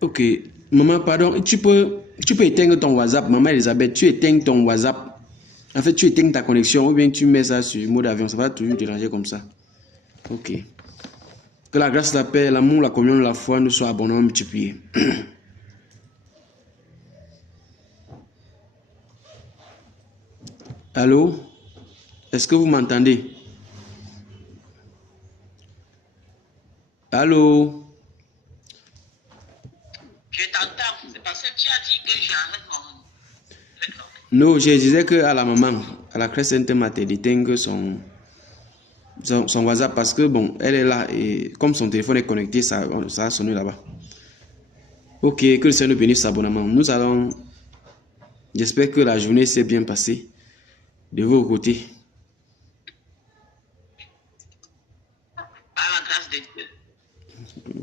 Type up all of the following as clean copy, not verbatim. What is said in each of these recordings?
Ok. Maman, pardon, tu peux éteindre ton WhatsApp. Maman Elisabeth, tu éteins ton WhatsApp. En fait, tu éteins ta connexion ou bien tu mets ça sur mode avion. Ça va toujours déranger comme ça. Ok. Que la grâce, la paix, l'amour, la communion, la foi nous soient abondamment multipliés. Allô? Est-ce que vous m'entendez? Allô? Je t'entends, c'est parce que tu as dit que j'arrête mon... Non, je disais que à la maman, à la Christ Sainte Mater, d'éteindre son WhatsApp parce que bon, elle est là et comme son téléphone est connecté, ça a sonné là-bas. Ok, que le Seigneur nous bénisse abondamment. Nous allons, j'espère que la journée s'est bien passée de vos côtés. Par la grâce de Dieu.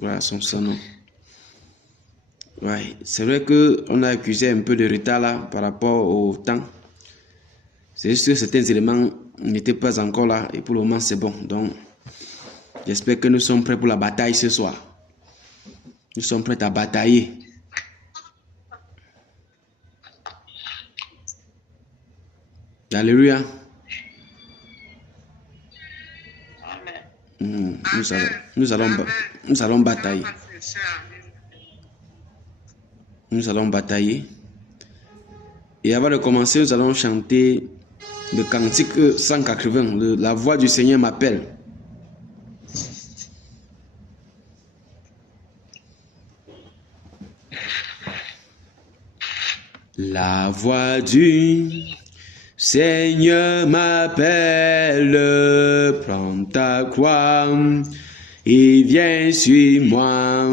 Voilà son nom. Ouais, c'est vrai qu'on a accusé un peu de retard là par rapport au temps. C'est juste que certains éléments n'étaient pas encore là et pour le moment c'est bon. Donc, j'espère que nous sommes prêts pour la bataille ce soir. Nous sommes prêts à batailler. Alléluia. Nous allons batailler. Nous allons batailler. Et avant de commencer, nous allons chanter le cantique 180. La voix du Seigneur m'appelle. La voix du Seigneur m'appelle, prends ta croix et viens sur moi.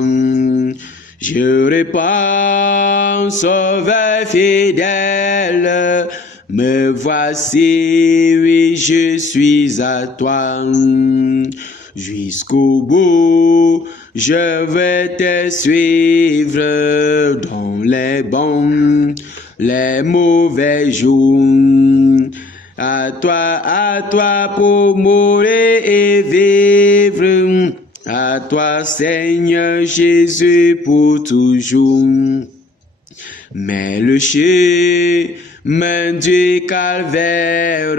Je réponds, sauveur fidèle, me voici, oui, je suis à toi. Jusqu'au bout, je vais te suivre dans les bons, les mauvais jours. À toi pour mourir et vivre. À toi, Seigneur Jésus, pour toujours. Mais le chemin du calvaire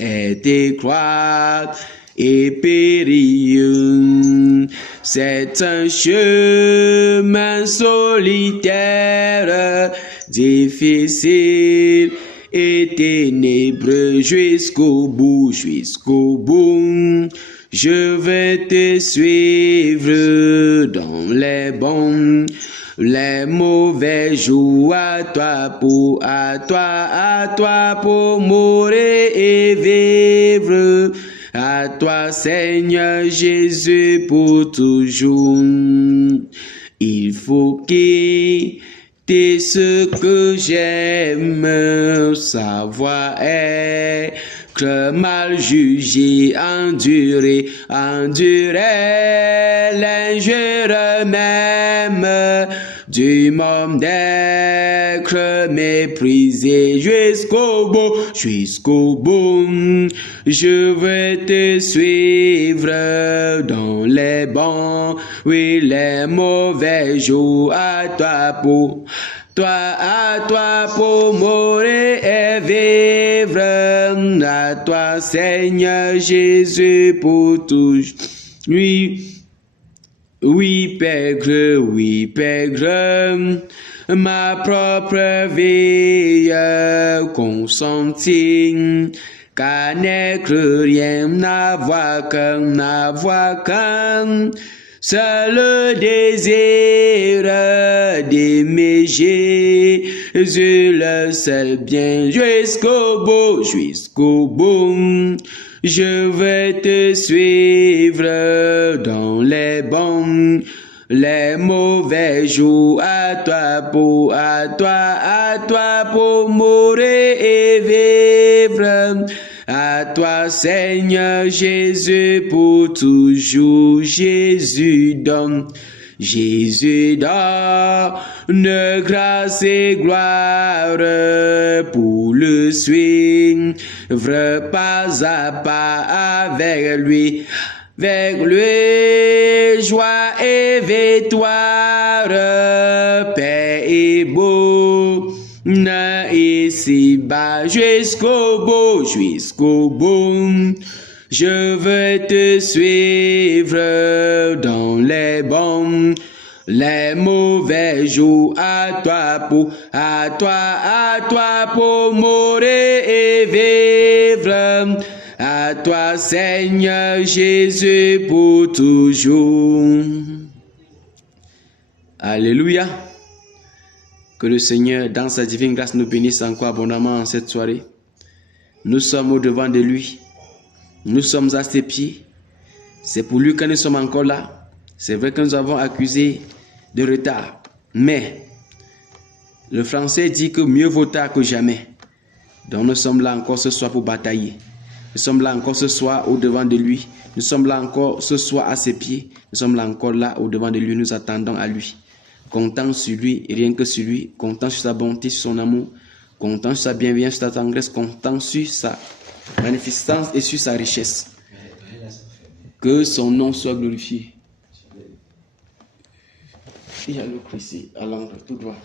est étroit et périlleux. C'est un chemin solitaire, difficile et ténébreux jusqu'au bout, Je vais te suivre dans les bons, les mauvais jours. À toi pour mourir et vivre. À toi, Seigneur Jésus, pour toujours. Il faut quitter ce que j'aime, savoir être mal jugé, endurer l'injure même du monde, d'être méprisé jusqu'au bout. Je vais te suivre dans les bons, oui, les mauvais jours. À toi pour mourir et vivre. À toi, Seigneur Jésus, pour toujours. Oui, pègre, ma propre vie consentie, car n'être rien, n'avoir qu'un seul désir d'aimer Jésus, le seul bien, jusqu'au bout. Je vais te suivre dans les bons, les mauvais jours. À toi pour mourir et vivre. À toi, Seigneur Jésus, pour toujours. Jésus donne grâce et gloire pour le suivre pas à pas avec lui. Vers lui, joie et victoire, paix et beau, ici-bas jusqu'au bout, jusqu'au bout. Je veux te suivre dans les bons, les mauvais jours, à toi pour mourir et vivre. À toi, Seigneur Jésus, pour toujours. Alléluia. Que le Seigneur, dans sa divine grâce, nous bénisse encore abondamment en cette soirée. Nous sommes au devant de lui. Nous sommes à ses pieds. C'est pour lui que nous sommes encore là. C'est vrai que nous avons accusé de retard. Mais le français dit que mieux vaut tard que jamais. Donc nous sommes là encore ce soir pour batailler. Nous sommes là encore ce soir au devant de lui. Nous sommes là encore ce soir à ses pieds. Nous sommes là encore là au devant de lui. Nous attendons à lui. Comptant sur lui et rien que sur lui. Comptant sur sa bonté, sur son amour. Comptant sur sa bienveillance, sur sa tendresse. Comptant sur sa magnificence et sur sa richesse. Que son nom soit glorifié. Il y a le Christ à l'angle tout droit.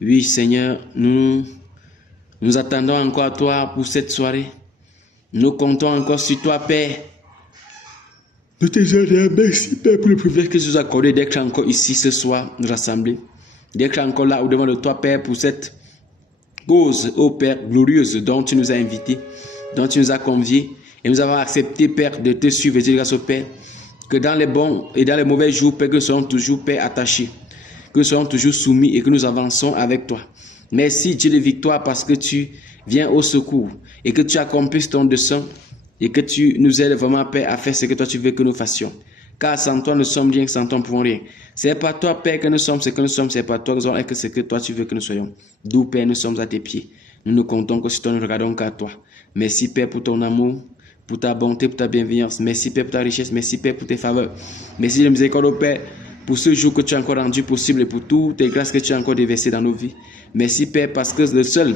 Oui, Seigneur, nous attendons encore à toi pour cette soirée. Nous comptons encore sur toi, Père. Nous te disons merci, Père, pour le privilège que tu nous as accordé d'être encore ici ce soir, rassemblés. D'être encore là au devant de toi, Père, pour cette cause, ô Père, glorieuse dont tu nous as invités, dont tu nous as conviés. Et nous avons accepté, Père, de te suivre et dire grâce au Père, que dans les bons et dans les mauvais jours, Père, que nous soyons toujours, Père, attachés, que nous soyons toujours soumis et que nous avançons avec toi. Merci, Dieu de victoire, parce que tu viens au secours et que tu accomplisses ton dessein et que tu nous aides vraiment, Père, à faire ce que toi tu veux que nous fassions. Car sans toi, nous sommes rien, sans toi, nous ne pouvons rien. C'est pas toi, Père, que nous sommes ce que nous sommes, c'est pas toi que ce que toi tu veux que nous soyons. D'où, Père, nous sommes à tes pieds. Nous ne comptons que sur toi, nous ne regardons qu'à toi. Merci, Père, pour ton amour, pour ta bonté, pour ta bienveillance. Merci, Père, pour ta richesse. Merci, Père, pour tes faveurs. Merci de miséricorde, au Père, pour ce jour que tu as encore rendu possible et pour toutes tes grâces que tu as encore déversées dans nos vies. Merci, Père, parce que le seul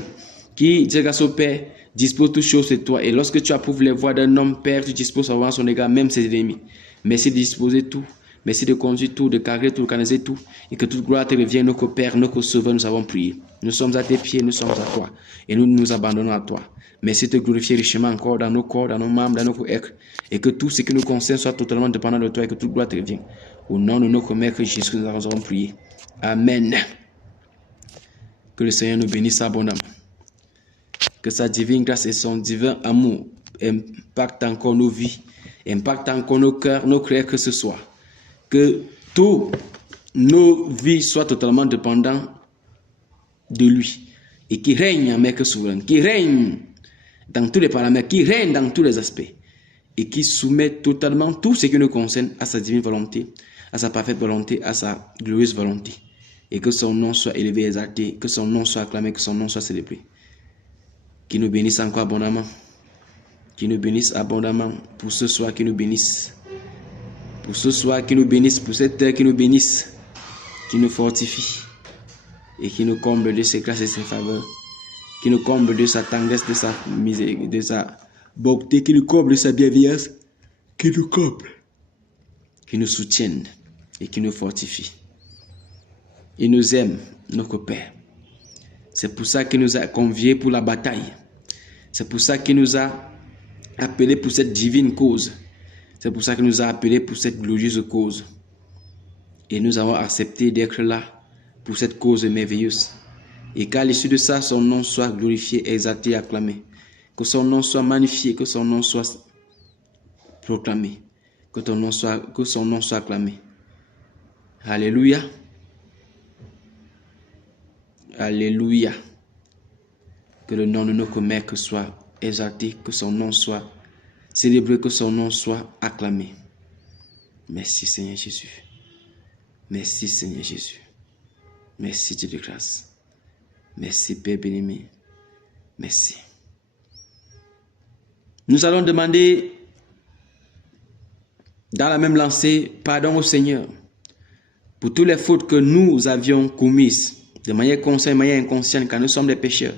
qui, Dieu grâce au Père, dispose toutes choses, c'est toi. Et lorsque tu approuves les voies d'un homme, Père, tu disposes à son égard, même ses ennemis. Merci de disposer tout. Merci de conduire tout, de carrer tout, de canaliser tout. Et que toute gloire te revienne, notre Père, notre Sauveur, nous avons prié. Nous sommes à tes pieds, nous sommes à toi. Et nous nous abandonnons à toi. Merci de te glorifier richement encore dans nos corps, dans nos membres, dans notre être. Et que tout ce qui nous concerne soit totalement dépendant de toi et que toute gloire te revienne. Au nom de notre Maître Jésus, nous avons prié. Amen. Que le Seigneur nous bénisse abondamment. Que sa divine grâce et son divin amour impactent encore nos vies, impactent encore nos cœurs, nos cœurs que ce soit. Que toutes nos vies soient totalement dépendantes de lui. Et qui règne en Maître souverain, qui règne dans tous les paramètres, qui règne dans tous les aspects. Et qui soumet totalement tout ce qui nous concerne à sa divine volonté, à sa parfaite volonté, à sa glorieuse volonté. Et que son nom soit élevé et exalté, que son nom soit acclamé, que son nom soit célébré. Qui nous bénisse encore abondamment. Qui nous bénisse abondamment pour ce soir, qui nous bénisse. Pour ce soir, qui nous bénisse, pour cette heure, qui nous bénisse. Qui nous fortifie. Et qui nous comble de ses grâces et ses faveurs. Qui nous comble de sa tendresse, de sa misère, de sa bonté, qui nous comble de sa bienveillance. Qui nous comble. Qui nous soutienne et qui nous fortifie. Il nous aime, notre Père. C'est pour ça qu'il nous a conviés pour la bataille. C'est pour ça qu'il nous a appelés pour cette divine cause. C'est pour ça qu'il nous a appelés pour cette glorieuse cause. Et nous avons accepté d'être là pour cette cause merveilleuse. Et qu'à l'issue de ça, son nom soit glorifié, exalté, acclamé. Que son nom soit magnifié, que son nom soit proclamé. Que son nom soit acclamé. Alléluia. Alléluia. Que le nom de notre Maître soit exalté, que son nom soit célébré, que son nom soit acclamé. Merci Seigneur Jésus. Merci Seigneur Jésus. Merci Dieu de grâce. Merci Père béni. Merci. Nous allons demander dans la même lancée pardon au Seigneur pour toutes les fautes que nous avions commises de manière consciente, de manière inconsciente, car nous sommes des pécheurs.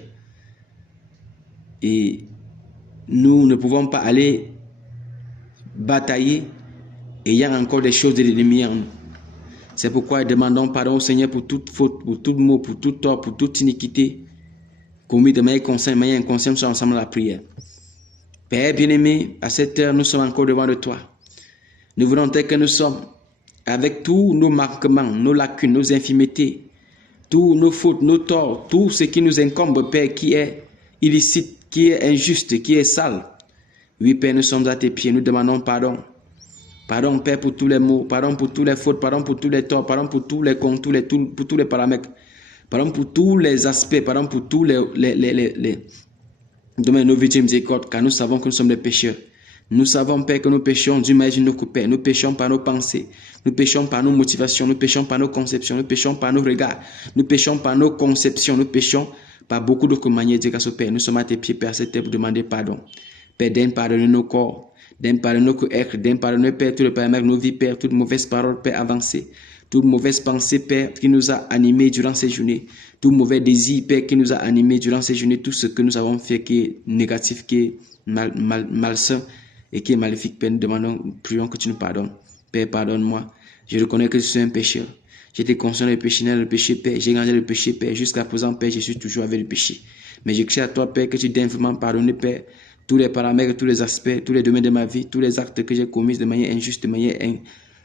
Et nous ne pouvons pas aller batailler et il y a encore des choses de l'ennemi en nous. C'est pourquoi demandons pardon au Seigneur pour toute faute, pour tout mot, pour tout tort, pour toute iniquité commis de manière consciente, de manière inconsciente, soit ensemble à la prière. Père bien-aimé, à cette heure, nous sommes encore devant de toi. Nous voulons tel que nous sommes, avec tous nos manquements, nos lacunes, nos infimités, tous nos fautes, nos torts, tout ce qui nous incombe, Père, qui est illicite, qui est injuste, qui est sale. Oui, Père, nous sommes à tes pieds, nous demandons pardon. Pardon, Père, pour tous les maux, pardon pour toutes les fautes, pardon pour tous les torts, pardon pour tous les comptes, pour tous les paramètres, pardon pour tous les aspects, pardon pour tous les domaines de nos vies de miséricorde, car nous savons que nous sommes des pécheurs. Nous savons, Père, que nous péchons d'une manière nos Père. Nous péchons par nos pensées, nous péchons par nos motivations, nous péchons par nos conceptions, nous péchons par nos regards, nous péchons par nos conceptions, nous péchons par beaucoup d'autres manières de grâce au Père. Nous sommes à tes pieds, Père, cette terre pour demander pardon. Père, donne pardonner nos corps, donne pardonner nos êtres, donne pardonner, Père, tout le paramètre de nos vies, Père, toute mauvaise parole, Père, avancée, toute mauvaise pensée, Père, qui nous a animés durant ces journées, tout mauvais désir, Père, qui nous a animés durant ces journées, tout ce que nous avons fait qui est négatif, qui est malsain et qui est maléfique, Père, nous demandons, prions que tu nous pardonnes. Père, pardonne-moi. Je reconnais que je suis un pécheur. J'étais conscient du péché, le péché, Père. J'ai gardé le péché, Père. Jusqu'à présent, Père, je suis toujours avec le péché. Mais je crie à toi, Père, que tu donnes vraiment pardonner, Père, tous les paramètres, tous les aspects, tous les domaines de ma vie, tous les actes que j'ai commis de manière injuste, de manière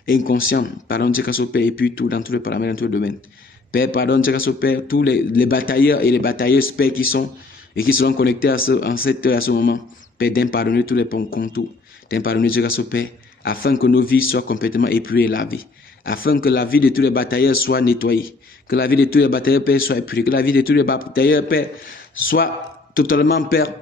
inconsciente. Pardonne, Dieu, grâce au Père, et puis tout, dans tous les paramètres, dans tous les domaines. Père, pardonne, Dieu, grâce au Père, tous les batailleurs et les batailleuses, Père, qui sont et qui seront connectés à ce moment. Père, donne pardonner tous les contours. Donne pardonner, Dieu, grâce au Père, afin que nos vies soient complètement épurées et lavées. Afin que la vie de tous les batailleurs soit nettoyée. Que la vie de tous les batailleurs, Père, soit épurée. Que la vie de tous les batailleurs, Père, soit totalement, Père,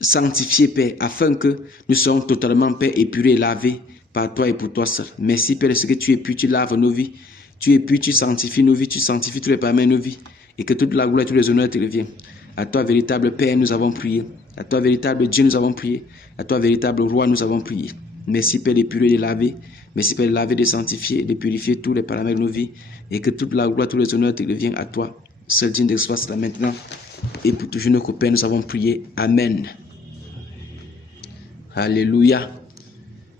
sanctifiée, Père, afin que nous soyons totalement, Père, épurés et lavés par toi et pour toi seul. Merci, Père, de ce que tu es pu, tu laves nos vies. Tu es pu, tu sanctifies nos vies, tu sanctifies tous les paramètres de nos vies. Et que toute la gloire et tous les honneurs te reviennent. À toi, véritable Père, nous avons prié. À toi, véritable Dieu, nous avons prié. À toi, véritable Roi, nous avons prié. Merci, Père, d'épurer, de laver. Merci, Père, de laver, de sanctifier, de purifier tous les paramètres de nos vies. Et que toute la gloire, tous les honneurs te reviennent à toi. Seul digne d'exploit là maintenant. Et pour toujours nos copains, nous avons prié. Amen. Alléluia.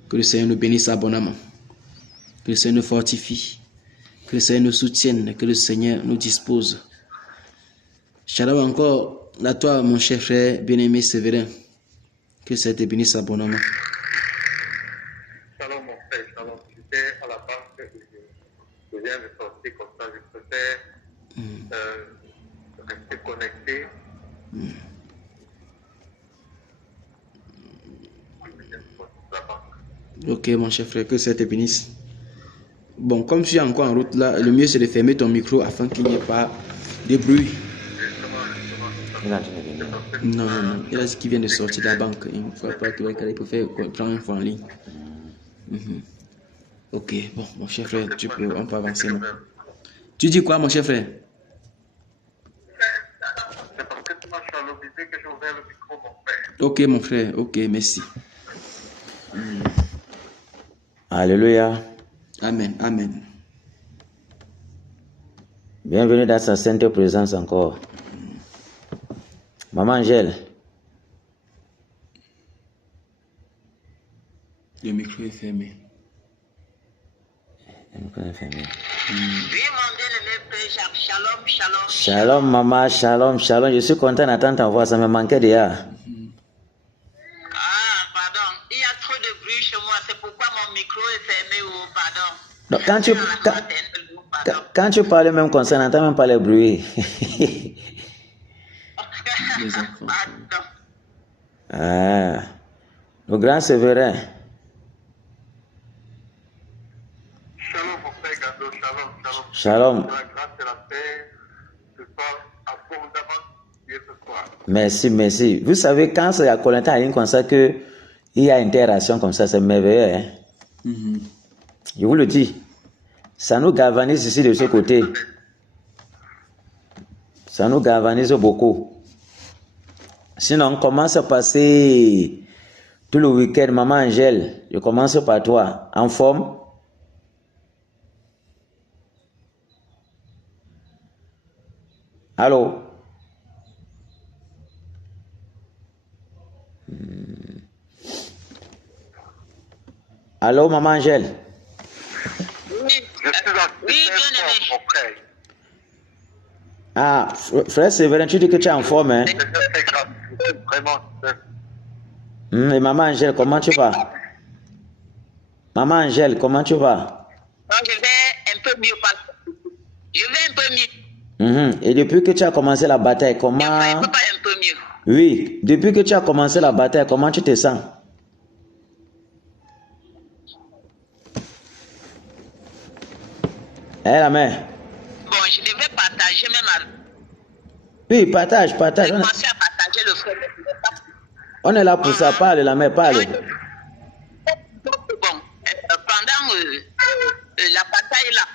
Que le Seigneur nous bénisse abondamment. Que le Seigneur nous fortifie. Que le Seigneur nous soutienne. Que le Seigneur nous dispose. Shalom encore à toi, mon cher frère bien-aimé Séverin. Que ça te bénisse abondamment. Shalom, mon frère, shalom. J'étais à la banque et je viens de sortir comme ça. Je préfère rester connecté. Ok, mon cher frère, que ça te bénisse. Bon, comme tu es encore en route là, le mieux c'est de fermer ton micro afin qu'il n'y ait pas de bruit. Non, non, non. Il a dit qu'il vient de sortir de la banque. Il ne faut pas qu'il peut faire prendre une fois en ligne. Ok, bon, mon cher frère, on peut avancer. Non? Tu dis quoi, mon cher frère? C'est parce que tu m'as chalovisé que j'ai ouvert le micro, mon frère. Ok, mon frère, ok, merci. Alléluia. Amen, amen. Bienvenue dans sa sainte présence encore. Maman Angèle. Le micro est fermé. Le micro est fermé. Oui, mon bien-aimé Père Jacques, shalom, shalom. Shalom maman, shalom, shalom. Je suis content d'entendre ta voix, ça me manquait déjà. Ah, pardon, il y a trop de bruit chez moi, c'est pourquoi mon micro est fermé, oh, pardon. Donc, Pardon. quand tu parles même comme ça, on n'entend même pas le bruit. Les enfants. Pardon. Ah, le grand Séverin. Shalom, mon frère Gado, shalom, shalom. Shalom. Que la grâce et la paix se soient abondamment tuées ce soir. Merci, merci. Vous savez, quand c'est à Colintin en ligne comme ça que il y a interaction comme ça, c'est merveilleux. Hein? Je vous le dis. Ça nous galvanise ici de ce côté. Ça nous galvanise beaucoup. Sinon, on commence à passer tout le week-end. Maman Angèle, je commence par toi. En forme? Allô? Allô, maman Angèle? Oui, Je suis en oui, super bien aimé. forme, mon frère. Ah, frère Séverin, tu dis que tu es en forme, hein? C'est très grave. Vraiment. Et maman Angèle, comment tu vas? Maman Angèle, comment tu vas? Donc, je vais un peu mieux parler. Je vais un peu mieux. Et depuis que tu as commencé la bataille, comment... Enfin, je peux pas un peu mieux. Oui, depuis que tu as commencé la bataille, comment tu te sens? Eh, la mère. Bon, je devais partager même avec. Oui, partage. J'ai commencé à partager le frère. On est là pour ça, parle, la mère, parle. Bon, pendant la bataille là,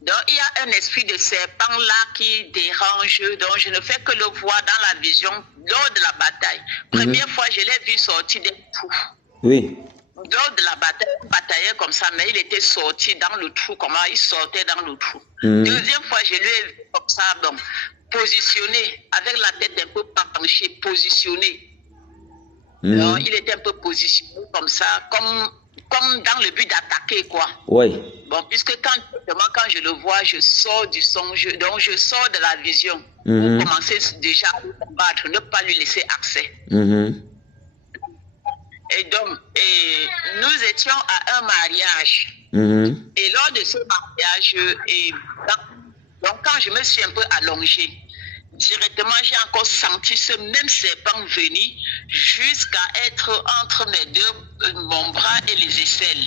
donc il y a un esprit de serpent là qui dérange, donc je ne fais que le voir dans la vision lors de la bataille. Première fois, je l'ai vu sortir des trous. Oui. Lors de la bataille, il bataillait comme ça, mais il était sorti dans le trou, comment il sortait dans le trou. Deuxième fois, je l'ai vu comme ça, donc positionné, avec la tête un peu penchée, positionné. Donc, il était un peu positionné comme ça, comme dans le but d'attaquer, quoi. Oui. Bon, puisque quand je le vois, je sors du son, donc je sors de la vision pour commencer déjà à le combattre, ne pas lui laisser accès. Et donc, nous étions à un mariage. Et lors de ce mariage, donc quand je me suis un peu allongée, directement, j'ai encore senti ce même serpent venir jusqu'à être entre mes deux, mon bras et les aisselles.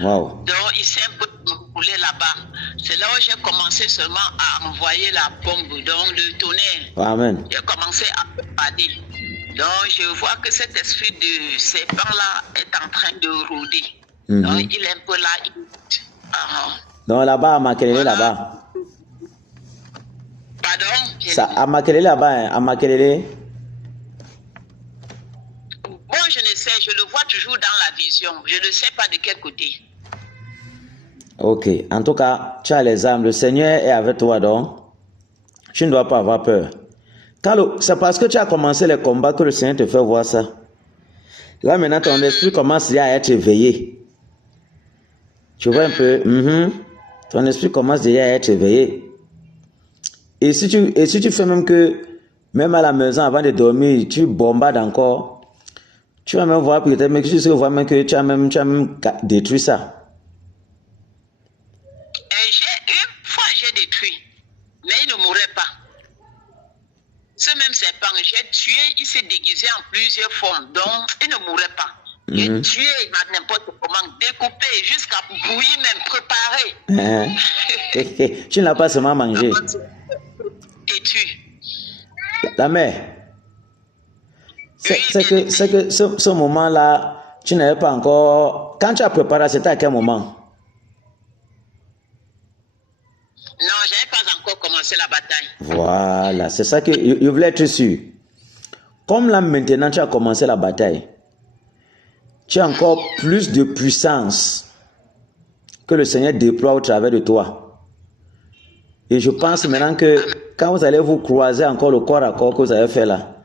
Wow. Donc, il s'est un peu roulé là-bas. C'est là où j'ai commencé seulement à envoyer la bombe, donc le tonnerre. Amen. J'ai commencé à bombarder. Donc, je vois que cet esprit de serpent-là est en train de rôder. Donc, il est un peu là. Donc, là-bas, à Makelele, là-bas. Pardon? Ça, à Makelele, là-bas, hein, à Makelele. Bon, je ne sais, je le vois toujours dans la vision. Je ne sais pas de quel côté. Ok. En tout cas, tu as les armes. Le Seigneur est avec toi, donc. Tu ne dois pas avoir peur. C'est parce que tu as commencé les combats que le Seigneur te fait voir ça. Là, maintenant, ton esprit commence déjà à être éveillé. Tu vois un peu? Ton esprit commence déjà à être éveillé. Et si tu fais même que, même à la maison, avant de dormir, tu bombardes encore, tu vas même voir peut-être, mais tu vois même que tu as même détruit ça. Une fois, j'ai détruit, mais il ne mourrait pas. Ce même serpent, j'ai tué, il s'est déguisé en plusieurs formes, donc il ne mourrait pas. J'ai tué n'importe comment, découpé, jusqu'à bouillir, même préparé. Tu ne l'as pas seulement mangé. La mère, c'est que ce moment-là, tu n'avais pas encore... Quand tu as préparé, c'était à quel moment? Non, je n'avais pas encore commencé la bataille. Voilà, c'est ça que je voulais être sûr. Comme là maintenant tu as commencé la bataille, tu as encore plus de puissance que le Seigneur déploie au travers de toi. Et je pense maintenant que quand vous allez vous croiser encore le corps à corps que vous avez fait là,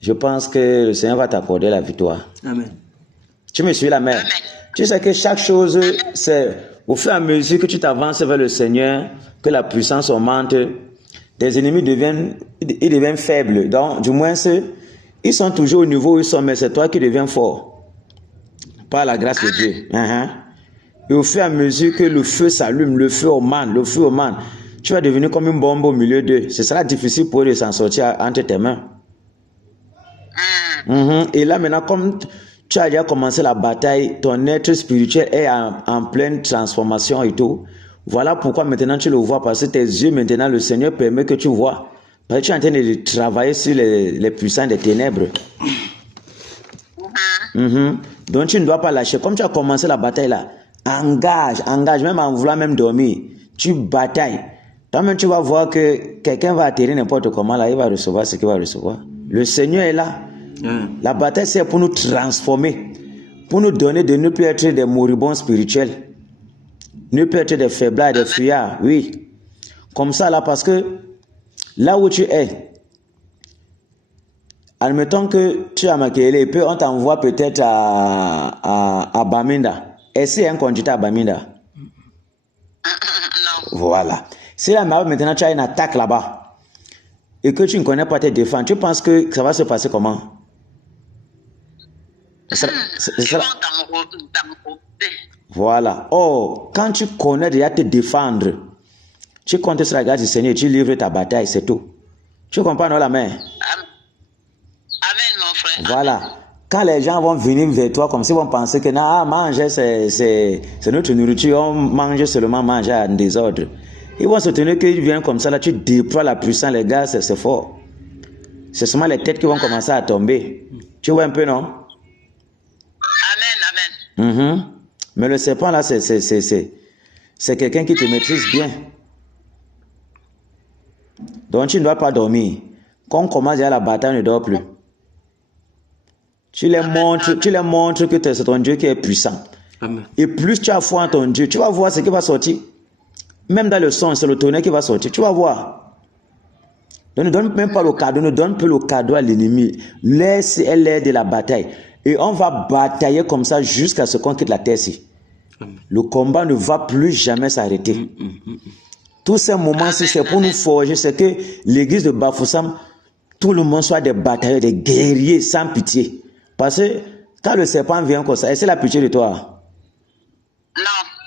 je pense que le Seigneur va t'accorder la victoire. Amen. Tu me suis, la mère? Amen. Tu sais que chaque chose, c'est au fur et à mesure que tu t'avances vers le Seigneur, que la puissance augmente, tes ennemis deviennent faibles. Donc, du moins, ils sont toujours au niveau où ils sont, mais c'est toi qui deviens fort. Par la grâce de Dieu. Et au fur et à mesure que le feu s'allume, le feu augmente, tu vas devenir comme une bombe au milieu d'eux. Ce sera difficile pour eux de s'en sortir entre tes mains. Et là maintenant, comme tu as déjà commencé la bataille, ton être spirituel est en pleine transformation et tout. Voilà pourquoi maintenant tu le vois, parce que tes yeux, maintenant, le Seigneur permet que tu vois. Parce que tu es en train de travailler sur les puissants des ténèbres. Donc tu ne dois pas lâcher. Comme tu as commencé la bataille là, engage, même en voulant même dormir. Tu batailles. Toi-même tu vas voir que quelqu'un va atterrir n'importe comment là, il va recevoir ce qu'il va recevoir. Le Seigneur est là. La bataille c'est pour nous transformer, pour nous donner de ne plus être des moribonds spirituels, ne plus être des faiblards, des fuyards. Oui. Comme ça là, parce que là où tu es, admettons que tu as Makelele, et puis on t'envoie peut-être à Bamenda. Est-ce qu'il y a un conducteur à Bamenda? Non. Voilà. Si la mère maintenant tu as une attaque là-bas et que tu ne connais pas tes défenses, tu penses que ça va se passer comment? Voilà. Oh, quand tu connais déjà te défendre, tu comptes sur la grâce du Seigneur, tu livres ta bataille, c'est tout. Tu comprends, non, la main? Amen, mon frère. Voilà. Quand les gens vont venir vers toi comme s'ils vont penser que manger c'est notre nourriture, on mange seulement manger en désordre. Ils vont se tenir qu'ils viennent comme ça, là tu déploies la puissance, les gars, c'est fort. C'est seulement les têtes qui vont commencer à tomber. Tu vois un peu, non? Amen. Mais le serpent là, c'est quelqu'un qui te maîtrise bien. Donc tu ne dois pas dormir. Quand on commence à la bataille, on ne dort plus. Tu les montres que c'est ton Dieu qui est puissant. Amen. Et plus tu as foi en ton Dieu, tu vas voir ce qui va sortir. Même dans le son, c'est le tonnerre qui va sortir. Tu vas voir. Donc ne donne même pas le cadeau, ne donne plus le cadeau à l'ennemi. Laisse-elle de la bataille. Et on va batailler comme ça jusqu'à ce qu'on quitte la terre-ci. Le combat ne va plus jamais s'arrêter. Tous ces moments-ci, c'est pour nous forger. C'est que l'église de Bafoussam, tout le monde soit des batailleurs, des guerriers sans pitié. Parce que quand le serpent vient comme ça, est-ce la pitié de toi?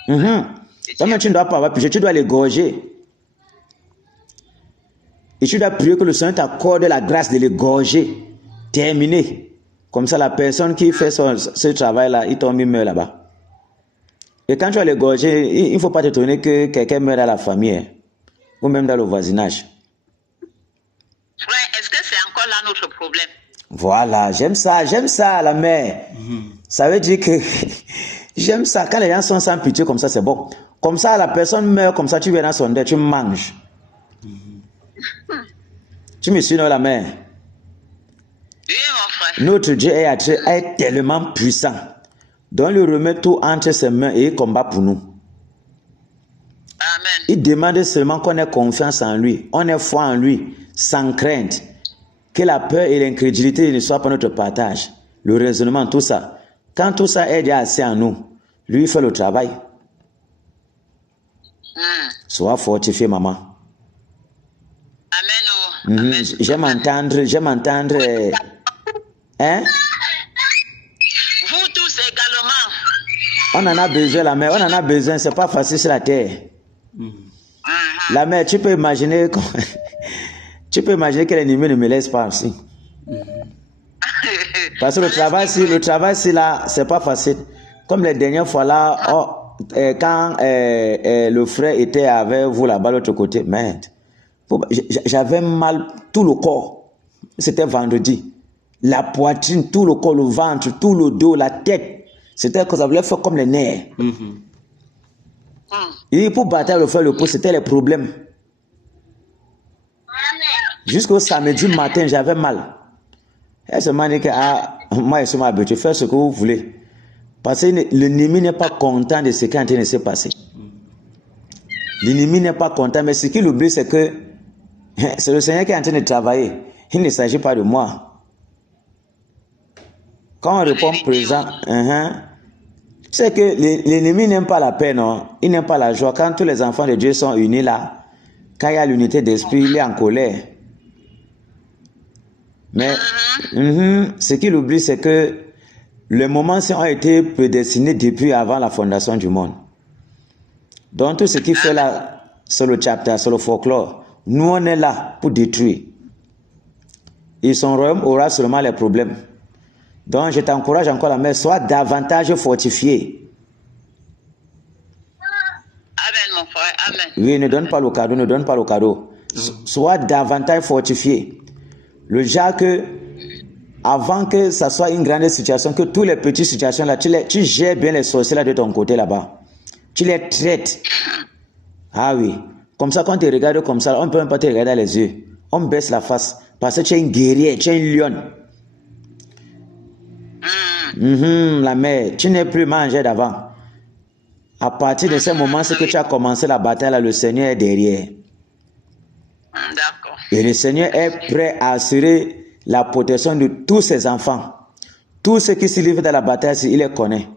Non. Toi-même, tu ne dois pas avoir pitié, tu dois l'égorger. Et tu dois prier que le Seigneur t'accorde la grâce de l'égorger. Terminé. Comme ça, la personne qui fait ce travail-là, il tombe, il meurt là-bas. Et quand tu vas l'égorger, il ne faut pas t'étonner que quelqu'un meure dans la famille, hein, ou même dans le voisinage. Frère, est-ce que c'est encore là notre problème? Voilà, j'aime ça, la mère. Ça veut dire que j'aime ça. Quand les gens sont sans pitié comme ça, c'est bon. Comme ça, la personne meurt, comme ça, tu viens dans son deuil, tu manges. Tu me suis dans la mère. Oui, mon frère. Notre Dieu est tellement puissant. Donc, il remet tout entre ses mains et il combat pour nous. Amen. Il demande seulement qu'on ait confiance en lui, on ait foi en lui, sans crainte. Que la peur et l'incrédulité ne soient pas notre partage. Le raisonnement, tout ça. Quand tout ça est déjà assez en nous, lui il fait le travail. Sois fortifié, maman. Amen. Amen. J'aime entendre. Hein? Vous tous également. On en a besoin, la mère. On en a besoin. C'est pas facile sur la terre. La mère, tu peux imaginer. Tu peux imaginer que l'ennemi ne me laisse pas aussi. Parce que le travail, c'est là, c'est pas facile. Comme les dernières fois là, quand le frère était avec vous là-bas, l'autre côté, merde. J'avais mal tout le corps. C'était vendredi. La poitrine, tout le corps, le ventre, tout le dos, la tête. C'était que ça voulait faire comme les nerfs. Et pour battre le fer, le pot, c'était les problèmes. Jusqu'au samedi matin, j'avais mal. Elle se m'a dit que moi, je suis habitué, faites ce que vous voulez. Parce que l'ennemi n'est pas content de ce qui est en train de se passer. L'ennemi n'est pas content, mais ce qu'il oublie, c'est que c'est le Seigneur qui est en train de travailler. Il ne s'agit pas de moi. Quand on répond présent, c'est que l'ennemi n'aime pas la paix, non? Il n'aime pas la joie. Quand tous les enfants de Dieu sont unis là, quand il y a l'unité d'esprit, il est en colère. Mais ce qu'il oublie, c'est que les moments ont été prédestinés depuis avant la fondation du monde. Donc tout ce qu'il fait là, sur le chapter, sur le folklore, nous on est là pour détruire. Et son royaume aura seulement les problèmes. Donc je t'encourage encore, la mère, sois davantage fortifié. Amen, mon frère, amen. Oui, ne donne pas le cadeau, Sois davantage fortifié. Le genre que, avant que ça soit une grande situation, que toutes les petites situations là, tu gères bien les sorciers là de ton côté là-bas. Tu les traites. Ah oui. Comme ça, quand on te regarde comme ça, on ne peut même pas te regarder dans les yeux. On baisse la face. Parce que tu es une guerrière, tu es une lionne. La mère, tu n'es plus mangé d'avant. À partir de ce moment, c'est que tu as commencé la bataille là, le Seigneur est derrière. D'accord. Et le Seigneur est prêt à assurer la protection de tous ses enfants. Tous ceux qui se livrent dans la bataille, il les connaît.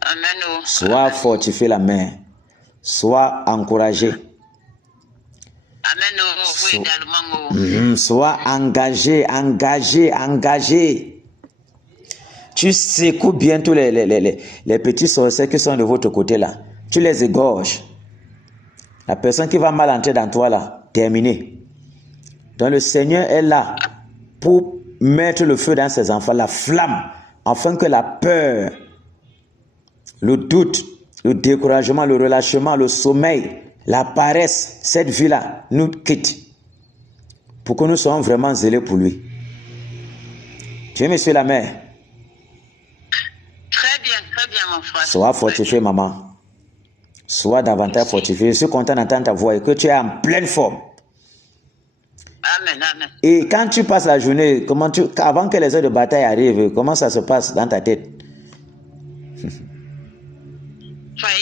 Amen. Sois fortifié la main. Sois encouragé. Amen. Vous également. Sois engagé. Tu secoues bien tous les petits sorciers qui sont de votre côté là. Tu les égorges. La personne qui va mal entrer dans toi là, terminé. Donc le Seigneur est là pour mettre le feu dans ses enfants, la flamme, afin que la peur, le doute, le découragement, le relâchement, le sommeil, la paresse, cette vie-là, nous quitte. Pour que nous soyons vraiment zélés pour lui. Tu es monsieur la mère? Très bien, mon frère. Sois fortifié, maman. Sois davantage fortifié. Je suis content d'entendre ta voix et que tu es en pleine forme. Amen. Et quand tu passes la journée, avant que les heures de bataille arrivent, comment ça se passe dans ta tête? Il y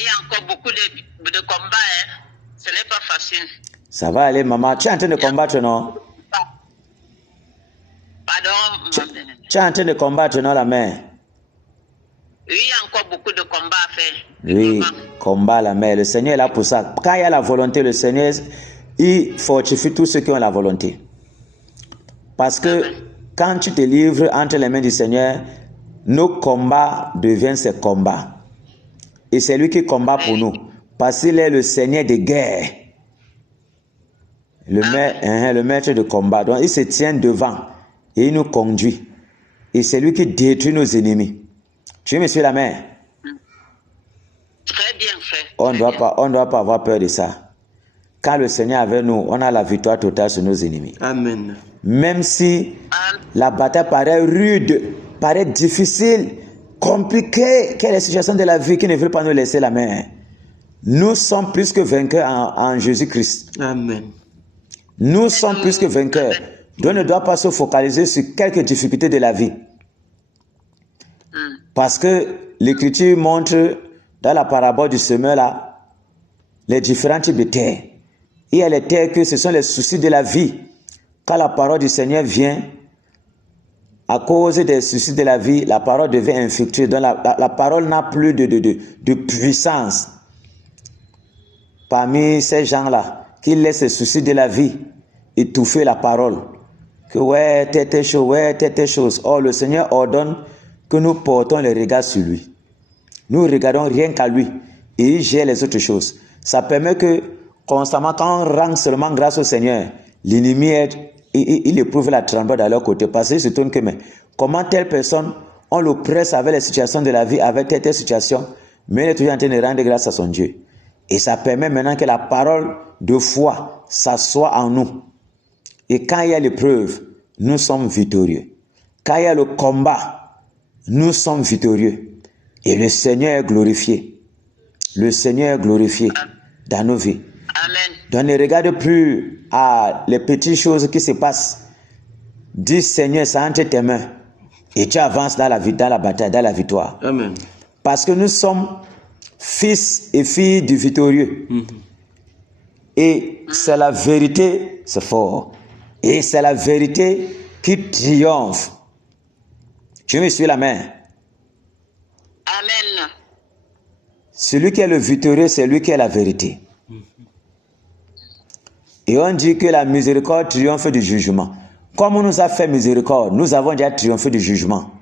a encore beaucoup de combats. Hein. Ce n'est pas facile. Ça va aller, maman. Tu es en train de combattre, non? Pardon, tu es en train de combattre, non, la mère? Oui, il y a encore beaucoup de combats à faire. Oui, combat, la mère. Le Seigneur est là pour ça. Quand il y a la volonté, le Seigneur, il fortifie tous ceux qui ont la volonté. Parce que quand tu te livres entre les mains du Seigneur, nos combats deviennent ses combats. Et c'est lui qui combat pour nous. Parce qu'il est le Seigneur des guerres. Le maître de combat. Donc il se tient devant et il nous conduit. Et c'est lui qui détruit nos ennemis. Tu me suis la mère? Très bien fait. On ne doit pas avoir peur de ça. Quand le Seigneur est avec nous, on a la victoire totale sur nos ennemis. Amen. Même si la bataille paraît rude, paraît difficile, compliquée, quelle est la situation de la vie qui ne veut pas nous laisser la main. Nous sommes plus que vainqueurs en Jésus-Christ. Amen. Nous sommes plus que vainqueurs. Donc on ne doit pas se focaliser sur quelques difficultés de la vie. Parce que l'Écriture montre dans la parabole du semeur là, les différents types de terres. Il y a les terres que ce sont les soucis de la vie. Quand la parole du Seigneur vient, à cause des soucis de la vie, la parole devient infectieuse. Donc la parole n'a plus de puissance. Parmi ces gens-là, qui laissent les soucis de la vie étouffer la parole. Que ouais, telle chose. Or, le Seigneur ordonne que nous portons les regards sur lui. Nous regardons rien qu'à lui. Et il gère les autres choses. Ça permet que, constamment, quand on rend seulement grâce au Seigneur, l'ennemi il éprouve la tremblade à leur côté. Parce qu'il se tourne que, mais comment telle personne, on le presse avec les situations de la vie, avec telle situation, mais il est toujours en train de rendre grâce à son Dieu. Et ça permet maintenant que la parole de foi s'assoie en nous. Et quand il y a l'épreuve, nous sommes victorieux. Quand il y a le combat, nous sommes victorieux. Et le Seigneur est glorifié. Le Seigneur est glorifié dans nos vies. Amen. Donc ne regarde plus à les petites choses qui se passent. Dis Seigneur, ça entre tes mains. Et tu avances dans la vie, dans la bataille, dans la victoire. Amen. Parce que nous sommes fils et filles du victorieux. Et c'est la vérité, c'est fort. Et c'est la vérité qui triomphe. Tu me suis la main? Amen. Celui qui est le victorieux, c'est lui qui est la vérité. Et on dit que la miséricorde triomphe du jugement. Comme on nous a fait miséricorde, nous avons déjà triomphé du jugement.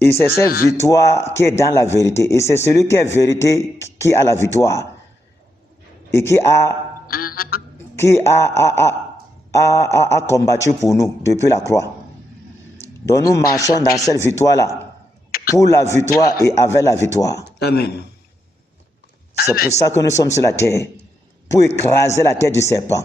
Et c'est cette victoire qui est dans la vérité. Et c'est celui qui est vérité qui a la victoire. Et qui a combattu pour nous depuis la croix. Donc nous marchons dans cette victoire-là. Pour la victoire et avec la victoire. Amen. C'est pour ça que nous sommes sur la terre. Pour écraser la tête du serpent.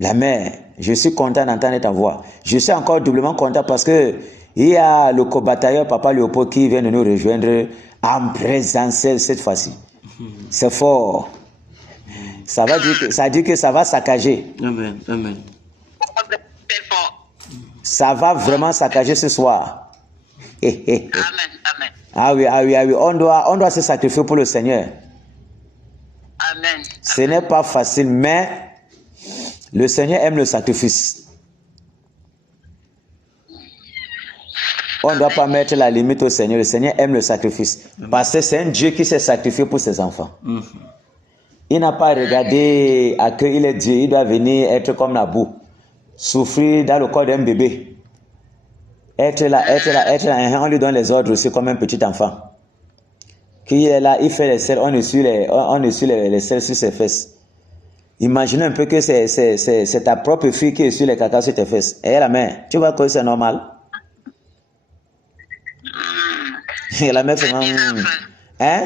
La mère, je suis content d'entendre ta voix. Je suis encore doublement content parce que il y a le co-batailleur Papa Léopold qui vient de nous rejoindre en présentiel cette fois-ci. C'est fort. Ça dit que ça va saccager. Amen. Amen. Ça va vraiment saccager ce soir. Amen. Ah oui. On doit se sacrifier pour le Seigneur. Amen. Ce n'est pas facile, mais le Seigneur aime le sacrifice. On ne doit pas mettre la limite au Seigneur. Le Seigneur aime le sacrifice. Parce que c'est un Dieu qui s'est sacrifié pour ses enfants. Il n'a pas regardé à que il est Dieu. Il doit venir être comme la boue. Souffrir dans le corps d'un bébé. Être là. On lui donne les ordres aussi comme un petit enfant. Qu'il est là, il fait les selles, on essuie les selles sur ses fesses. Imaginez un peu que c'est ta propre fille qui essuie les caca sur tes fesses. Et la mère, tu vois que c'est normal? Et la mère fait hein?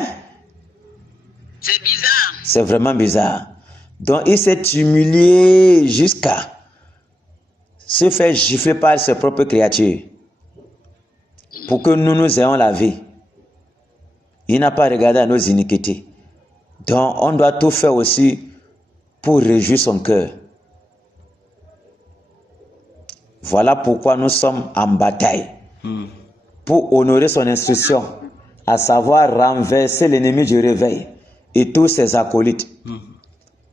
C'est bizarre. C'est vraiment bizarre. Donc il s'est humilié jusqu'à se faire gifler par ses propres créatures pour que nous ayons la vie. Il n'a pas regardé à nos iniquités. Donc, on doit tout faire aussi pour réjouir son cœur. Voilà pourquoi nous sommes en bataille. Pour honorer son instruction, à savoir renverser l'ennemi du réveil et tous ses acolytes.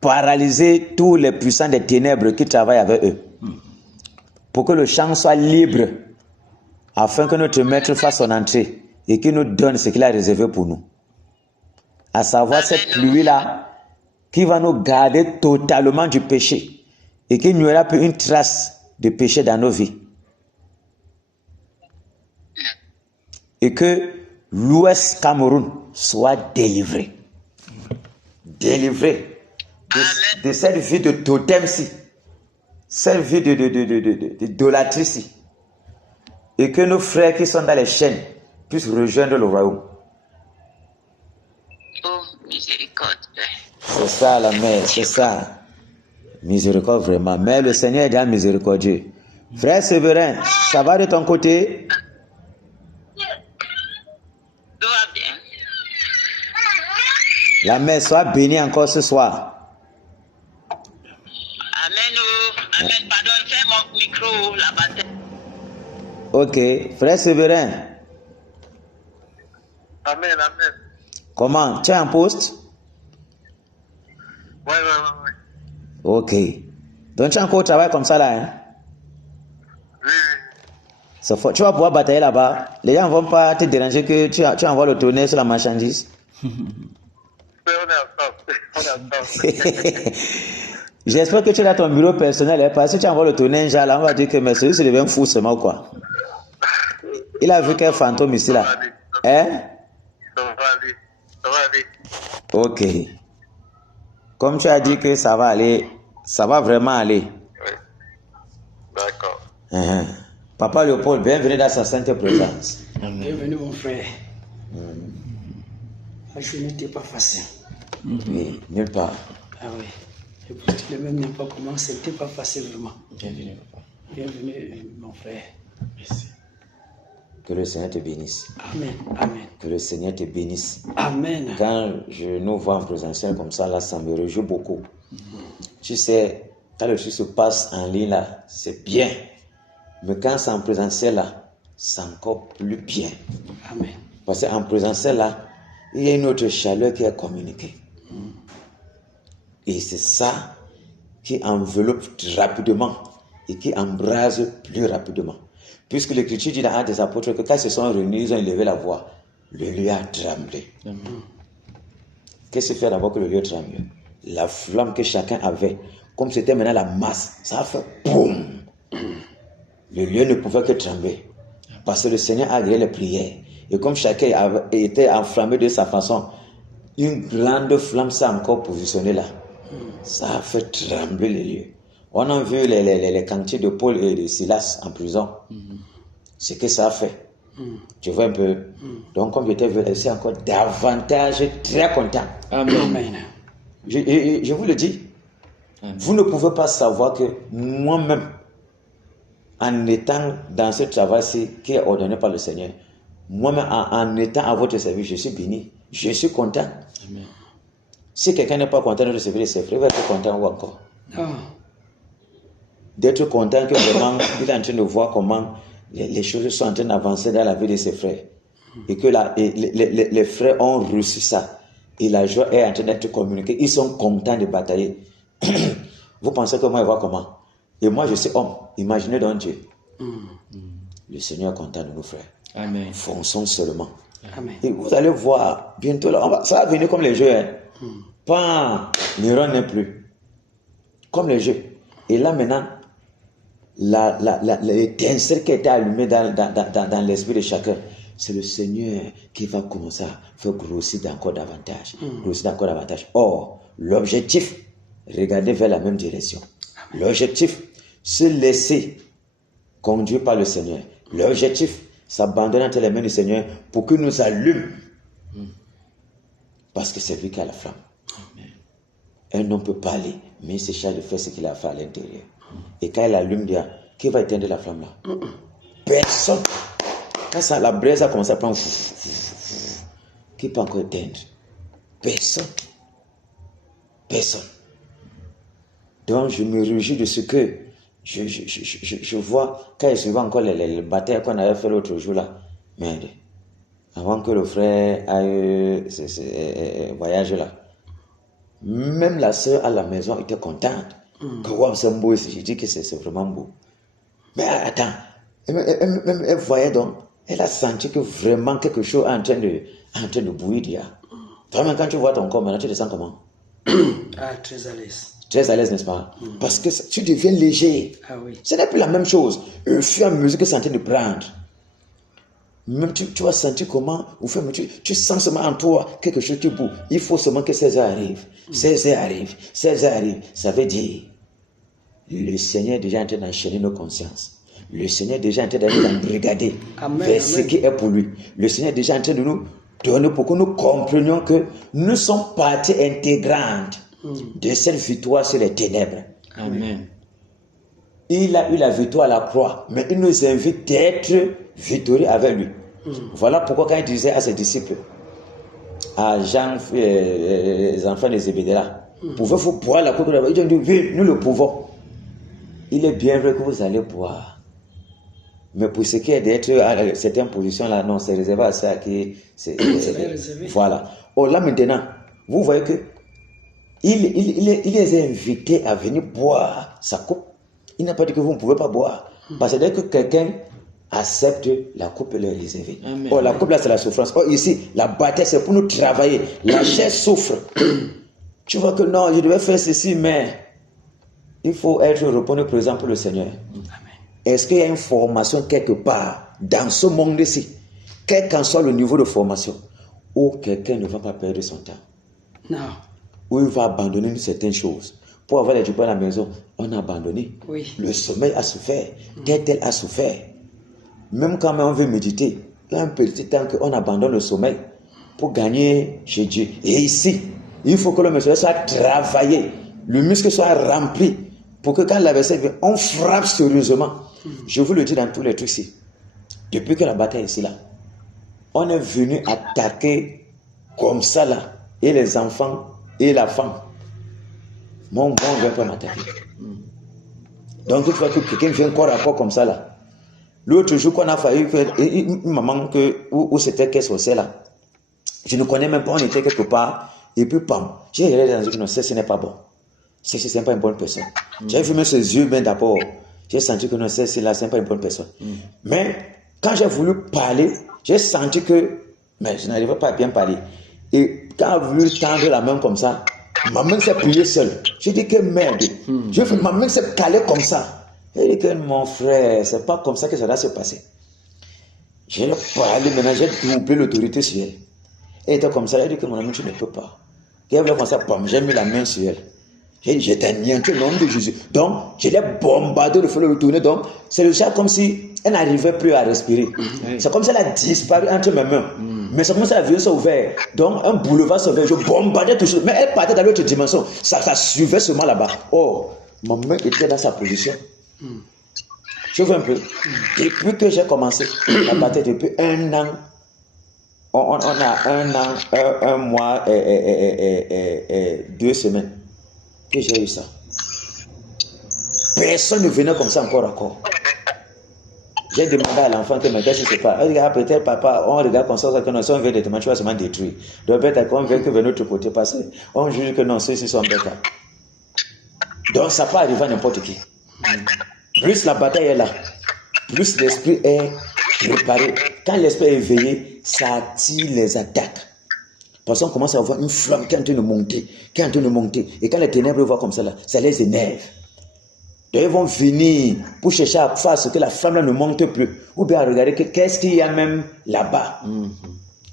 Paralyser tous les puissants des ténèbres qui travaillent avec eux. Pour que le champ soit libre, afin que notre maître fasse son entrée et qu'il nous donne ce qu'il a réservé pour nous. À savoir cette pluie-là qui va nous garder totalement du péché et qu'il n'y aura plus une trace de péché dans nos vies. Et que l'Ouest Cameroun soit délivré. Délivré de cette vie de totem-ci, cette vie d'idolâtrie-ci. Et que nos frères qui sont dans les chaînes puissent rejoindre le royaume. Oh, miséricorde. C'est ça la mère, c'est ça. Miséricorde vraiment. Mais le Seigneur est déjà miséricordieux. Frère Séverin, ça va de ton côté? Tout va bien. La mère, sois bénie encore ce soir. Amen. Amen. Pardon, fais mon micro là-bas. Ok. Frère Séverin. Amen, amen. Comment? Tu es en poste? Ouais. Ok. Donc tu es encore au travail comme ça là, hein? Oui. Tu vas pouvoir batailler là-bas. Les gens ne vont pas te déranger que tu envoies le tourner sur la marchandise. On est ensemble. J'espère que tu as ton bureau personnel, hein, parce que tu envoies le tourner genre là, on va dire que mais celui-ci devient fou seulement quoi. Il a vu quel fantôme ici là. Hein? Ça va aller. Ok. Comme tu as dit que ça va aller, ça va vraiment aller. Oui. D'accord. Papa Léopold, bienvenue dans sa sainte présence. Bienvenue mon frère. La journée n'était pas facile. Oui, nulle part. Ah oui. Et pour tout le même n'importe comment, c'était pas facile vraiment. Bienvenue, papa. Bienvenue mon frère. Merci. Que le Seigneur te bénisse. Amen. Amen. Que le Seigneur te bénisse. Amen. Quand je nous vois en présentiel comme ça, là, ça me réjouit beaucoup. Tu sais, quand le truc se passe en ligne, là, c'est bien. Mais quand c'est en présentiel, là, c'est encore plus bien. Amen. Parce qu'en présentiel, là, il y a une autre chaleur qui est communiquée. Et c'est ça qui enveloppe rapidement et qui embrase plus rapidement. Puisque l'Écriture dit dans Actes des Apôtres que quand ils se sont réunis, ils ont élevé la voix. Le lieu a tremblé. Qu'est-ce qui fait d'abord que le lieu tremble? La flamme que chacun avait, comme c'était maintenant la masse, ça a fait boum. Le lieu ne pouvait que trembler. Parce que le Seigneur a agréé les prières. Et comme chacun avait été enflammé de sa façon, une grande flamme s'est encore positionnée là. Ça a fait trembler les lieux. On a vu les cantiers de Paul et de Silas en prison. Ce que ça a fait. Tu vois un peu. Donc comme j'étais venu, je suis encore davantage très content. Amen. Je vous le dis. Vous ne pouvez pas savoir que moi-même, en étant dans ce travail-ci qui est ordonné par le Seigneur, moi-même en étant à votre service, je suis béni. Je suis content. Amen. Si quelqu'un n'est pas content de recevoir ses frères, il va être content ou encore. D'être content que vraiment il est en train de voir comment les choses sont en train d'avancer dans la vie de ses frères. Et que les frères ont reçu ça. Et la joie est en train d'être communiquée. Ils sont contents de batailler. Vous pensez que moi, il va comment? Et moi, je suis homme. Imaginez donc Dieu. Le Seigneur est content de nos frères. Amen. Fonçons seulement. Amen. Et vous allez voir, bientôt, là, ça va venir comme les jeux. Hein. Pas l'erreur n'est plus. Comme les jeux. Et là, maintenant, l'étincelle qui a été allumée dans l'esprit de chacun, c'est le Seigneur qui va commencer à faire grossir encore davantage. Grossir encore davantage. Or, l'objectif, regardez vers la même direction. L'objectif, se laisser conduire par le Seigneur. L'objectif, s'abandonner entre les mains du Seigneur pour qu'il nous allume. Parce que c'est lui qui a la flamme. Amen. Un homme peut parler, mais il se charge de faire ce qu'il a fait à l'intérieur. Et quand il allume, qui va éteindre la flamme là? Personne. Quand ça, la braise a commencé à prendre, qui peut encore éteindre? Personne. Personne. Donc je me réjouis de ce que je vois, quand je vois encore les batailles qu'on avait fait l'autre jour là, merde, avant que le frère aille ce voyage là, même la soeur à la maison était contente. Que wow, c'est beau ici, je dis que c'est vraiment beau. Mais attends, elle voyait donc, elle a senti que vraiment quelque chose est en train de bouillir. Vraiment, quand tu vois ton corps, maintenant tu te sens comment? Très à l'aise. Très à l'aise, n'est-ce pas? Parce que tu deviens léger. Ah oui. Ce n'est plus la même chose. Au fur et à mesure que c'est en train de prendre. Même tu vas sentir comment, au fur et à mesure, tu sens seulement en toi quelque chose qui bouge. Il faut seulement que 16 heures arrivent. 16 heures arrivent. 16 heures arrivent. Ça veut dire, le Seigneur est déjà en train d'enchaîner nos consciences. Le Seigneur est déjà en train de regarder vers ce qui est pour lui. Le Seigneur est déjà en train de nous donner pour que nous comprenions que nous sommes partie intégrante de cette victoire sur les ténèbres. Amen. Il a eu la victoire à la croix, mais il nous invite d'être victorieux avec lui. Voilà pourquoi quand il disait à ses disciples, à Jean, les enfants de Zébédée là, pouvez-vous boire la coupe de la vie? Ils ont dit, oui, nous le pouvons. Il est bien vrai que vous allez boire. Mais pour ce qui est d'être à certaines positions là, non, c'est réservé à ça qui c'est réservé. Voilà. Oh là maintenant, vous voyez que il les a invités à venir boire sa coupe. Il n'a pas dit que vous ne pouvez pas boire. Parce que dès que quelqu'un accepte, la coupe leur est réservée. Oh, la coupe là, c'est la souffrance. Oh, ici, la bataille, c'est pour nous travailler. La chair souffre. Tu vois que non, je devais faire ceci, mais il faut être reconnu présent pour le Seigneur. Est-ce qu'il y a une formation quelque part dans ce monde-ci, quel qu'en soit le niveau de formation, où quelqu'un ne va pas perdre son temps? Non. Où il va abandonner certaines choses? Pour avoir les diplômes à la maison, on a abandonné. Oui. Le sommeil a souffert. Tel a souffert. Même quand on veut méditer, il y a un petit temps qu'on abandonne le sommeil pour gagner chez Dieu. Et ici, il faut que le monsieur soit travaillé, le muscle soit rempli, pour que quand l'adversaire vient, on frappe sérieusement. Je vous le dis dans tous les trucs ici. Depuis que la bataille est ici là, on est venu attaquer comme ça là, et les enfants et la femme. Mon bon ne va pas m'attaquer. Donc, une fois que quelqu'un vient corps à corps comme ça là, l'autre jour qu'on a failli faire une maman où c'était qu'elle sortait là, je ne connais même pas, on était quelque part, et puis pam, j'ai regardé dans le non, ce n'est pas bon. C'est pas une bonne personne. J'ai vu même ses yeux, mais d'abord, j'ai senti que non, c'est là, c'est pas une bonne personne. Mais quand j'ai voulu parler, j'ai senti que, mais je n'arrivais pas à bien parler. Et quand j'ai voulu tendre la main comme ça, ma main s'est pliée seule. J'ai dit que merde. Ma main s'est calée comme ça. J'ai dit que mon frère, c'est pas comme ça que ça va se passer. J'ai parlé, maintenant j'ai doublé l'autorité sur elle. Elle était comme ça, elle a dit que mon ami, tu ne peux pas. Elle voulait comme ça, j'ai mis la main sur elle. J'étais anéanti au nom de Jésus. Donc, je l'ai bombardé, le feu le retourner. Donc, c'est le genre comme si elle n'arrivait plus à respirer. C'est comme si elle a disparu entre mes mains. Mais c'est comme si la vie s'est ouverte. Donc, un boulevard s'est ouvert. Je bombardais toujours. Mais elle partait dans l'autre dimension. Ça suivait seulement là-bas. Oh, ma main était dans sa position. Je vois un peu. Depuis que j'ai commencé à partir depuis 1 an, on a 1 an, 1 mois et 2 semaines que j'ai eu ça. Personne ne venait comme ça encore à corps. J'ai demandé à l'enfant que mais qu'est-ce qui se passe? Il dit, ah, peut-être papa, on regarde comme ça, que non, si on veut des tomates, tu vas seulement détruire. Donc peut-être qu'on veut que de notre côté passer. On juge que non, ceux-ci sont bêtes. Donc ça peut arriver à n'importe qui. Plus la bataille est là, plus l'esprit est préparé quand l'esprit est éveillé, ça attire les attaques. Parce qu'on commence à voir une flamme qui est en train de monter, Et quand les ténèbres voient comme ça, là, ça les énerve. Donc ils vont venir pour chercher à faire ce que la flamme là ne monte plus. Ou bien regarder qu'est-ce qu'il y a même là-bas.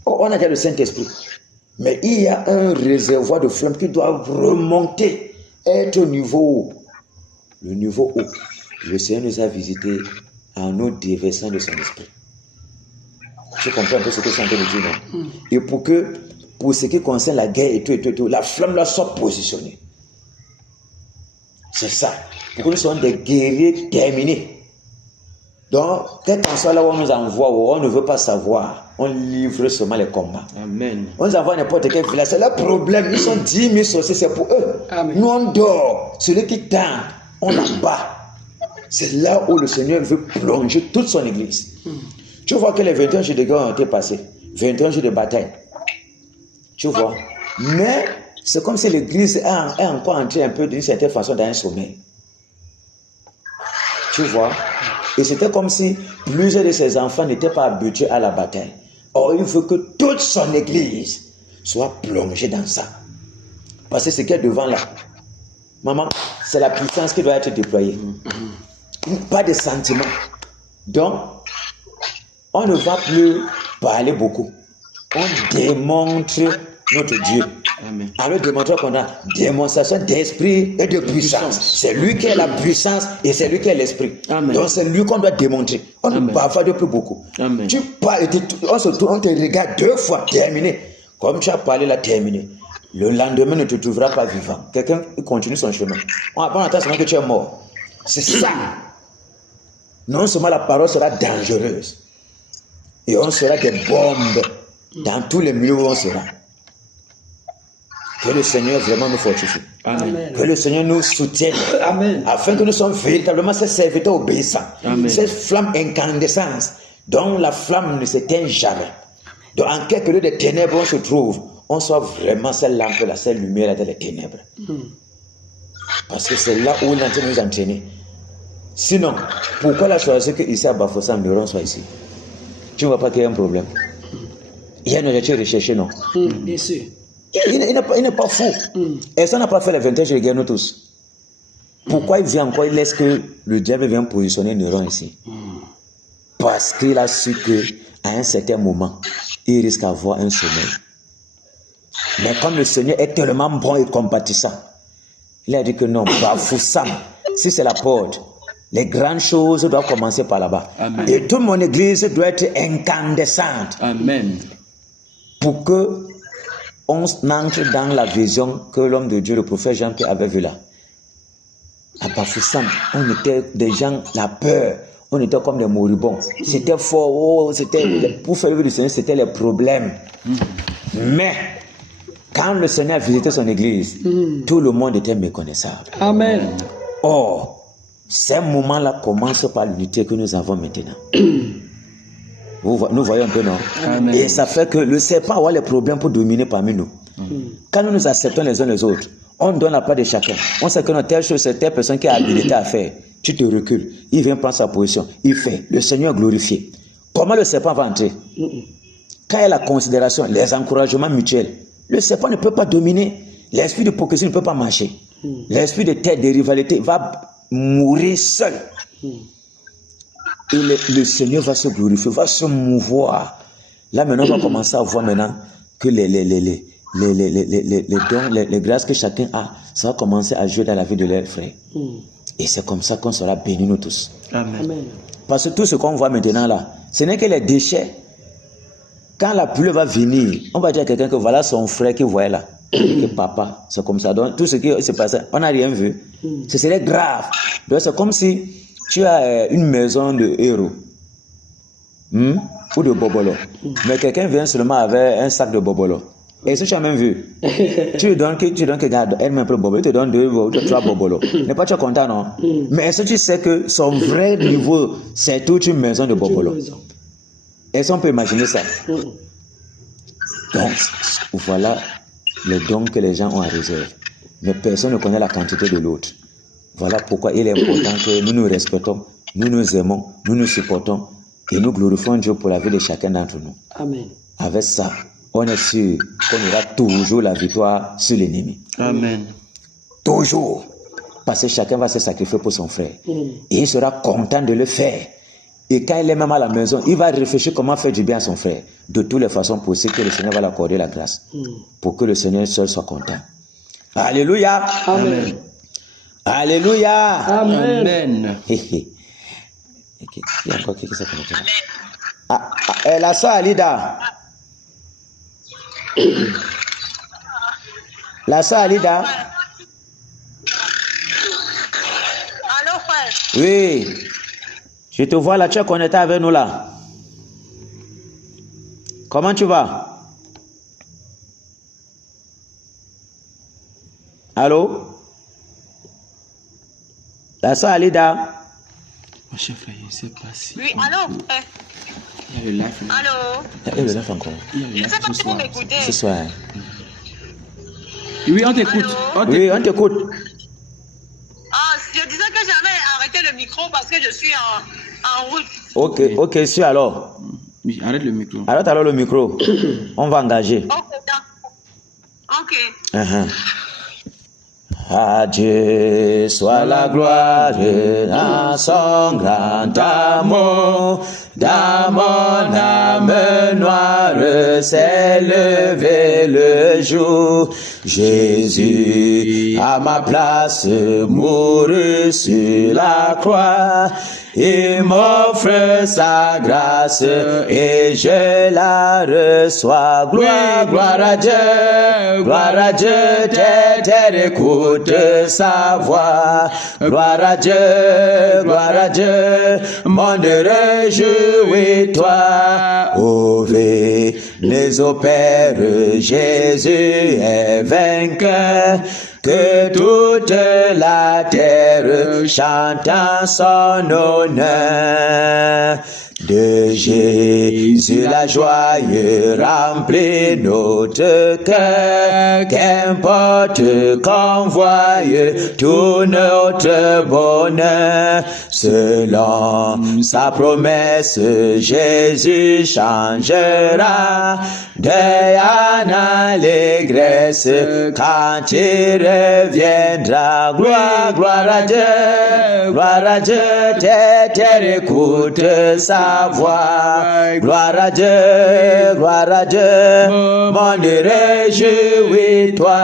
On a déjà le Saint-Esprit. Mais il y a un réservoir de flamme qui doit remonter, être au niveau haut. Le niveau haut. Le Seigneur nous a visités en nous déversant de son esprit. Tu comprends un peu ce que je suis en train de dire, non? Et pour ce qui concerne la guerre et tout, la flamme là soit positionnée. C'est ça. Pour que nous soyons des guerriers terminés. Donc, quel qu'en soit là où on nous envoie, où on ne veut pas savoir, on livre seulement les combats. Amen. On nous envoie n'importe quel village. C'est le problème. Ils sont 10 000 sorciers, c'est pour eux. Amen. Nous, on dort. Celui qui tente, on abat. C'est là où le Seigneur veut plonger toute son église. Tu vois que les 21 jours de guerre ont été passés. 21 jours de bataille. Tu vois. Mais c'est comme si l'église est encore entrée un peu d'une certaine façon dans un sommeil. Tu vois. Et c'était comme si plusieurs de ses enfants n'étaient pas habitués à la bataille. Or, il veut que toute son église soit plongée dans ça. Parce que ce qui est devant là, maman, c'est la puissance qui doit être déployée. Pas de sentiments. Donc, on ne va plus parler beaucoup. On démontre notre Dieu. Amen. En lui démontrant qu'on a démonstration d'esprit et de puissance. C'est lui qui est la puissance et c'est lui qui est l'esprit. Amen. Donc c'est lui qu'on doit démontrer. On ne bavarde plus beaucoup. Amen. Tu parles, on se tourne, on te regarde 2 fois, terminé. Comme tu as parlé là, terminé. Le lendemain ne te trouvera pas vivant. Quelqu'un continue son chemin. On attend seulement que tu es mort. C'est ça. Non seulement la parole sera dangereuse. Et on sera des bombes dans tous les milieux où on sera. Que le Seigneur vraiment nous fortifie. Amen. Que le Seigneur nous soutienne. Amen. Afin que nous soyons véritablement ces serviteurs obéissants. Amen. Cette flamme incandescente dont la flamme ne s'éteint jamais. Donc en quelque lieu de ténèbres on se trouve, on soit vraiment cette lampe-là, cette lumière dans les ténèbres. Parce que c'est là où on est en train de nous entraîner. Sinon, pourquoi la choisir que ici à Bafoussam, le rond soit ici? Tu ne vois pas qu'il y a un problème. Il y a une objectif recherché, non? Bien sûr. Il n'est pas fou. Et ça n'a pas fait les 21 jours de guerre, nous tous. Pourquoi il vient encore, il laisse que le diable vienne positionner Neuron ici? Parce qu'il a su qu'à un certain moment, il risque d'avoir un sommeil. Mais comme le Seigneur est tellement bon et compatissant, il a dit que non, Bafoussam, si c'est la porte, les grandes choses doivent commencer par là-bas. Amen. Et toute mon église doit être incandescente. Amen. Pour que on entre dans la vision que l'homme de Dieu, le prophète Jean-Pierre avait vu là. À Bafoussam, on était des gens, la peur, on était comme des moribonds. C'était fort, c'était pour faire le Seigneur, c'était les problèmes. Mais quand le Seigneur a visité son église, tout le monde était méconnaissable. Amen. Or, ces moments-là commencent par l'unité que nous avons maintenant. Nous voyons un peu, non? Amen. Et ça fait que le serpent aura les problèmes pour dominer parmi nous. Quand nous nous acceptons les uns les autres, on donne la part de chacun. On sait que telle chose, c'est telle personne qui a habilité à faire. Tu te recules. Il vient prendre sa position. Il fait. Le Seigneur glorifié. Comment le serpent va entrer? Quand il y a la considération, les encouragements mutuels, le serpent ne peut pas dominer. L'esprit d'hypocrisie ne peut pas marcher. L'esprit de tête, de rivalité va mourir seul. Et le Seigneur va se glorifier, va se mouvoir. Là maintenant, on va commencer à voir maintenant que les dons, les grâces que chacun a, ça va commencer à jouer dans la vie de leurs frères. Et c'est comme ça qu'on sera bénis nous tous. Amen. Amen. Parce que tout ce qu'on voit maintenant là, ce n'est que les déchets. Quand la pluie va venir, on va dire à quelqu'un que voilà son frère qui voyait là. Et que papa, c'est comme ça. Donc tout ce qui se passe, on n'a rien vu. Ce serait grave. Donc c'est comme si tu as une maison de héros ou de bobolo. Mais quelqu'un vient seulement avec un sac de bobolo. Et si tu as même vu, tu lui donnes que garde elle-même pour le bobolo, il te donne 2 ou 3 bobolo. N'est pas tu es content, non? Mais est-ce que tu sais que son vrai niveau, c'est toute une maison de bobolo? Est-ce qu'on peut imaginer ça? Donc, voilà les dons que les gens ont à réserve. Mais personne ne connaît la quantité de l'autre. Voilà pourquoi il est important que nous nous respectons, nous nous aimons, nous nous supportons Et nous glorifions Dieu pour la vie de chacun d'entre nous. Amen. Avec ça, on est sûr qu'on aura toujours la victoire sur l'ennemi. Amen. Toujours. Parce que chacun va se sacrifier pour son frère. Et il sera content de le faire. Et quand il est même à la maison, il va réfléchir comment faire du bien à son frère. De toutes les façons possibles que le Seigneur va l'accorder la grâce. Pour que le Seigneur seul soit content. Alléluia. Amen. Alléluia. Amen. Amen. Il y a encore quelqu'un qui s'est connecté. Amen. La soeur Alida. La soeur Alida. Allô, frère? Oui. Je te vois là, tu es connecté avec nous là. Comment tu vas? Allô? La soeur Alida. Mon cher frère, je ne sais pas si. Oui, allô, frère? Il y a le live. Allô? Il y a le live encore. Il y a le Je ne live sais pas ce si vous soir. m'écoutez. Ce soir. Oui, on t'écoute. Oui, on t'écoute. Ah, je disais que j'avais arrêté le micro parce que je suis en route. Ok, sûr alors. Oui, arrête le micro. Arrête alors le micro. On va engager. Ok, d'accord. Ok. À Dieu soit la gloire dans son grand amour. Dans mon âme noire s'est levé le jour. Jésus à ma place mourut sur la croix. Il m'offre sa grâce et je la reçois. Gloire à Dieu, terre écoute sa voix. Gloire à Dieu, monde réjouis-toi. Ô les ô Père, Jésus est vainqueur. Que toute la terre chante en son honneur. De Jésus la joie remplit notre cœur. Qu'importe qu'on voie tout notre bonheur. Selon sa promesse, Jésus changera deuil en allégresse quand il reviendra. Gloire à Dieu, terre écoute sa voix. Gloire à Dieu, monde réjouis-toi.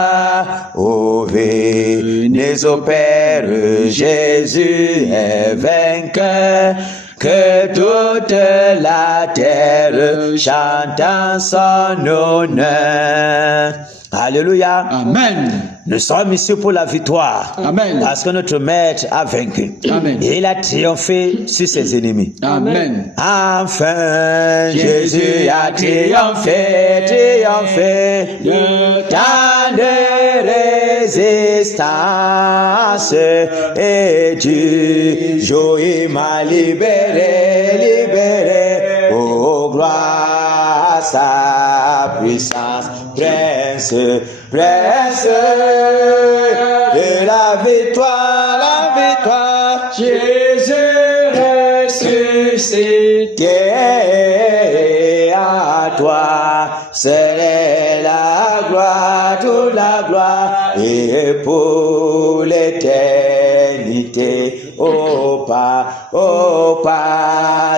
Ô venez au Père, Jésus est vainqueur. Que toute la terre chante en son honneur. Alléluia. Amen. Nous sommes ici pour la victoire. Amen. Parce que notre Maître a vaincu. Amen. Et il a triomphé sur ses ennemis. Amen. Enfin, Jésus a triomphé de tant de résistance. Et du jour il m'a libéré. Oh, gloire à sa puissance. Prince de la victoire, Jésus ressuscité. À toi serait la gloire, toute la gloire, et pour l'éternité. Au pas,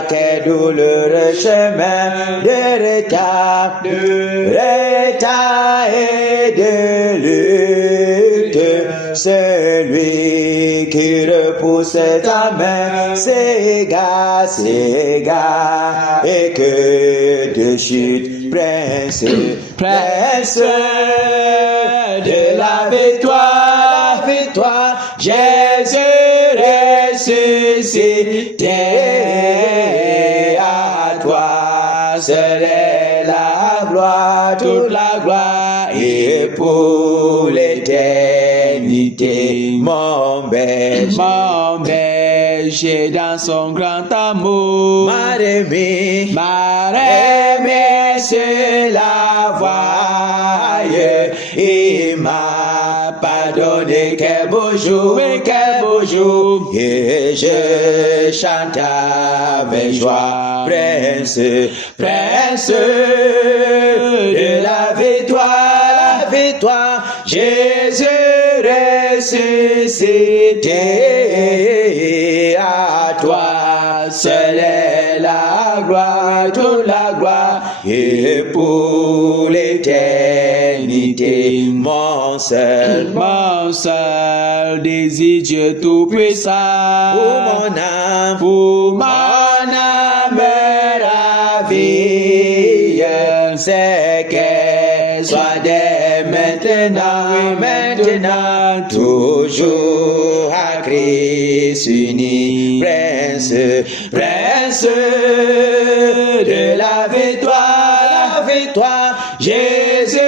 quel douloureux chemin de retard et de lutte. Celui qui repousse ta main, c'est gars, et que de chute, prince de la victoire, Jésus ressuscité. À toi serait la gloire, toute la gloire, et pour l'éternité. Mon berger dans son grand amour, m'a remis sur la voie. Il m'a pardonné, quel beau jour, et je chante avec joie. Prince, Prince de la victoire, Jésus ressuscité, à toi seule est la gloire, toute la gloire, et pour l'éternité, mon seul désir, Dieu tout-puissant, pour mon âme ravie, c'est qu'elle soit dès maintenant, toujours à Christ uni, Prince de la victoire, Jésus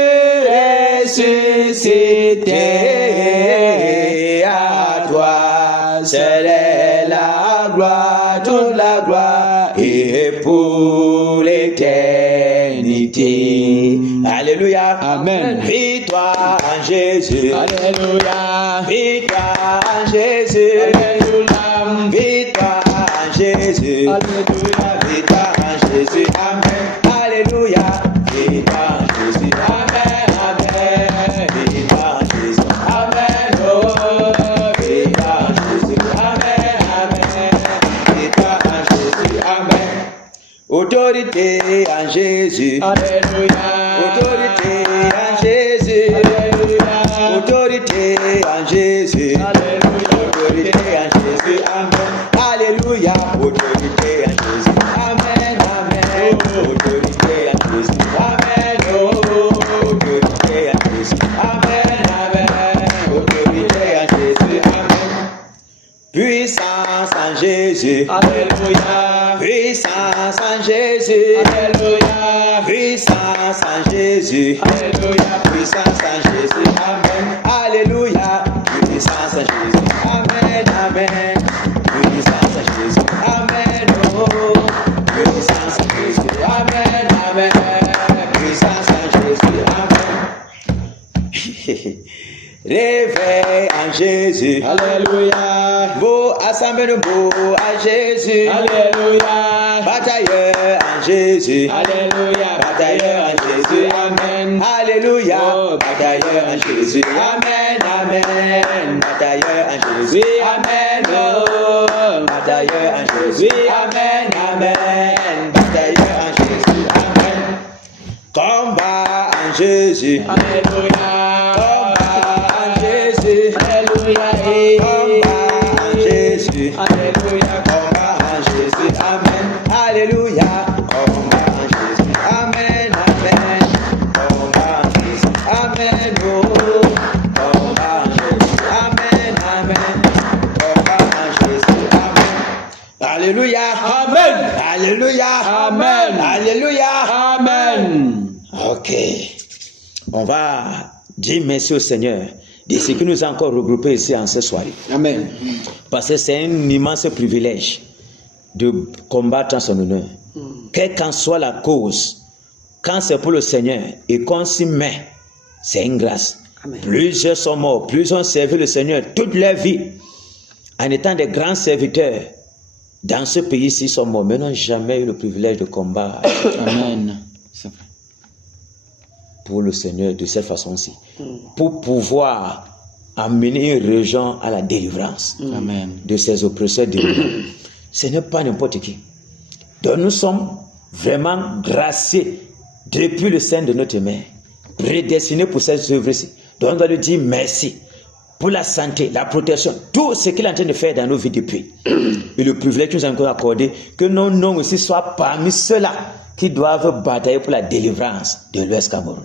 ressuscité, à toi seule est la gloire, toute la gloire, et pour l'éternité. Alléluia. Amen. Victoire en Jésus. Alléluia. Victoire en Jésus. Alléluia. Victoire en Jésus. Alléluia. Victoire en Jésus. Amen. Alléluia. Victoire en Jésus. Amen. Amen. Victoire en Jésus. Amen. Oh, victoire en Jésus. Amen. Amen. Victoire en Jésus. Amen. Autorité en Jésus. Alléluia. Autorité en Jésus. Alléluia. Autorité en Jésus. Alléluia. Autorité en Jésus. Amen. Alléluia. Autorité en Jésus. Amen. Amen. Autorité en Jésus. Amen. Autorité en Jésus. Amen. Amen. Autorité en Jésus. Amen. Puissance en Jésus. Alléluia. Puissance en Jésus. Alléluia. Puissance en Jésus. Alléluia. Puissance en Jésus. Amen. Alléluia. Puissance en Jésus. Amen. Amen. Puissance en Jésus. Amen. Oh. Puissance en Jésus. Amen. Amen. Puissance en Jésus. Amen. Réveil en Jésus. Alléluia. Beau assemblée de beau à Jésus. Alléluia. Batailleur en Jésus. Alléluia. Batailleur en Jésus. Amen. Alléluia. Batailleur en Jésus. Amen. Amen. Batailleur en Jésus. Amen. Oh. Batailleur en Jésus. Amen. Amen. Batailleur en Jésus. Amen. Combat en Jésus. Alléluia. Alléluia, combat en Jésus. Alléluia, combat en Jésus. Amen. Alléluia, combat en Jésus. Amen, amen. Combat en Jésus. Amen. Oh, combat en Jésus. Amen, amen. Combat en Jésus. Amen. Alléluia. Amen. Alléluia. Amen. Alléluia. Amen. Ok. On va dire merci au Seigneur de ce qui nous a encore regroupés ici en ce soir. Amen. Parce que c'est un immense privilège de combattre en son honneur. Quelle qu'en soit la cause, quand c'est pour le Seigneur et qu'on s'y met, c'est une grâce. Amen. Plusieurs sont morts, plusieurs ont servi le Seigneur toute leur vie en étant des grands serviteurs. Dans ce pays-ci, ils sont morts, mais n'ont jamais eu le privilège de combattre. Amen. Pour le Seigneur de cette façon-ci, pour pouvoir amener une région à la délivrance de ses oppresseurs délivrés. Ce n'est pas n'importe qui. Donc nous sommes vraiment graciés depuis le sein de notre mère, prédestinés pour cette œuvre-ci. Donc on va lui dire merci pour la santé, la protection, tout ce qu'il est en train de faire dans nos vies depuis. Et le privilège que nous avons accordé, que nos noms aussi soient parmi ceux-là qui doivent batailler pour la délivrance de l'Ouest Cameroun.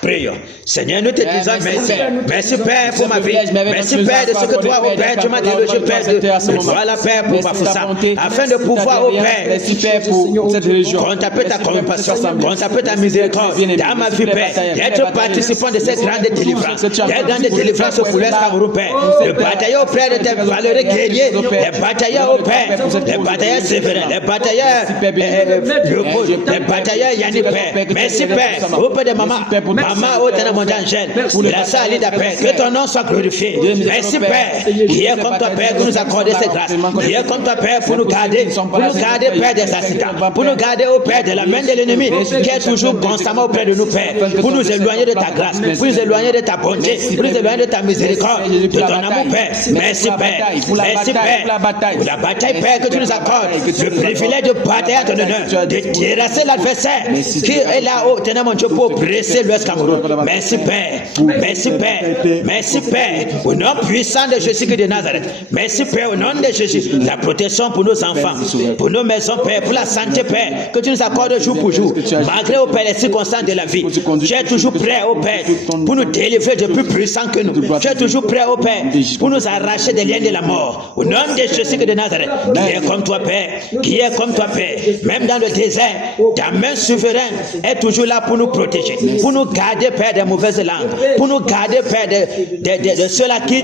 Prions. Seigneur, nous te disons merci. Merci Père pour ma vie. Merci Père de ce que toi, au Père, tu m'as délogé, Père, de voir la Père pour ma foussa. Afin de pouvoir, au Père, contempler ta compassion, contempler ta miséricorde dans ma vie, Père, d'être participant de cette grande délivrance. Des grandes délivrances pour l'Est Cameroun, Père. De batailler auprès de tes valeureux guerriers, les batailleurs au Père, les batailleurs sévères, les batailleurs locaux, les batailleurs Yannick, Père. Merci Père, au Père de maman. maman, oh Tana Angèle, la salle d'après, que ton nom soit glorifié. Merci Père, qui est comme toi Père, pour nous accorder cette grâce. Qui est comme toi Père, pour nous garder, Père des accidents, pour nous garder au Père de la main de l'ennemi, qui est toujours constamment auprès de nous Père, pour nous éloigner de ta grâce, pour nous éloigner de ta bonté, pour nous éloigner de ta miséricorde, de ton amour Père. Merci Père, merci Père, pour la bataille Père que tu nous accordes, le privilège de batailler à ton honneur, de terrasser l'adversaire qui est là-haut, tenez mon Dieu, pour presser l'Ouest Cameroun. Merci Père, merci Père, merci Père, au nom puissant de Jésus-Christ de Nazareth. Merci Père, au nom de Jésus, la protection pour nos enfants, pour nos maisons Père, pour la santé Père, que tu nous accordes jour pour jour, malgré au Père les circonstances de la vie. Tu es toujours prêt au Père pour nous délivrer de plus puissant que nous. Tu es toujours prêt au Père pour nous arracher des liens de la mort. Au nom de Jésus-Christ de Nazareth, qui est comme toi Père, qui est comme toi Père, même dans le désert, ta main souveraine est toujours là pour nous protéger, pour nous garder Père des mauvaises langues, pour nous garder Père de ceux-là qui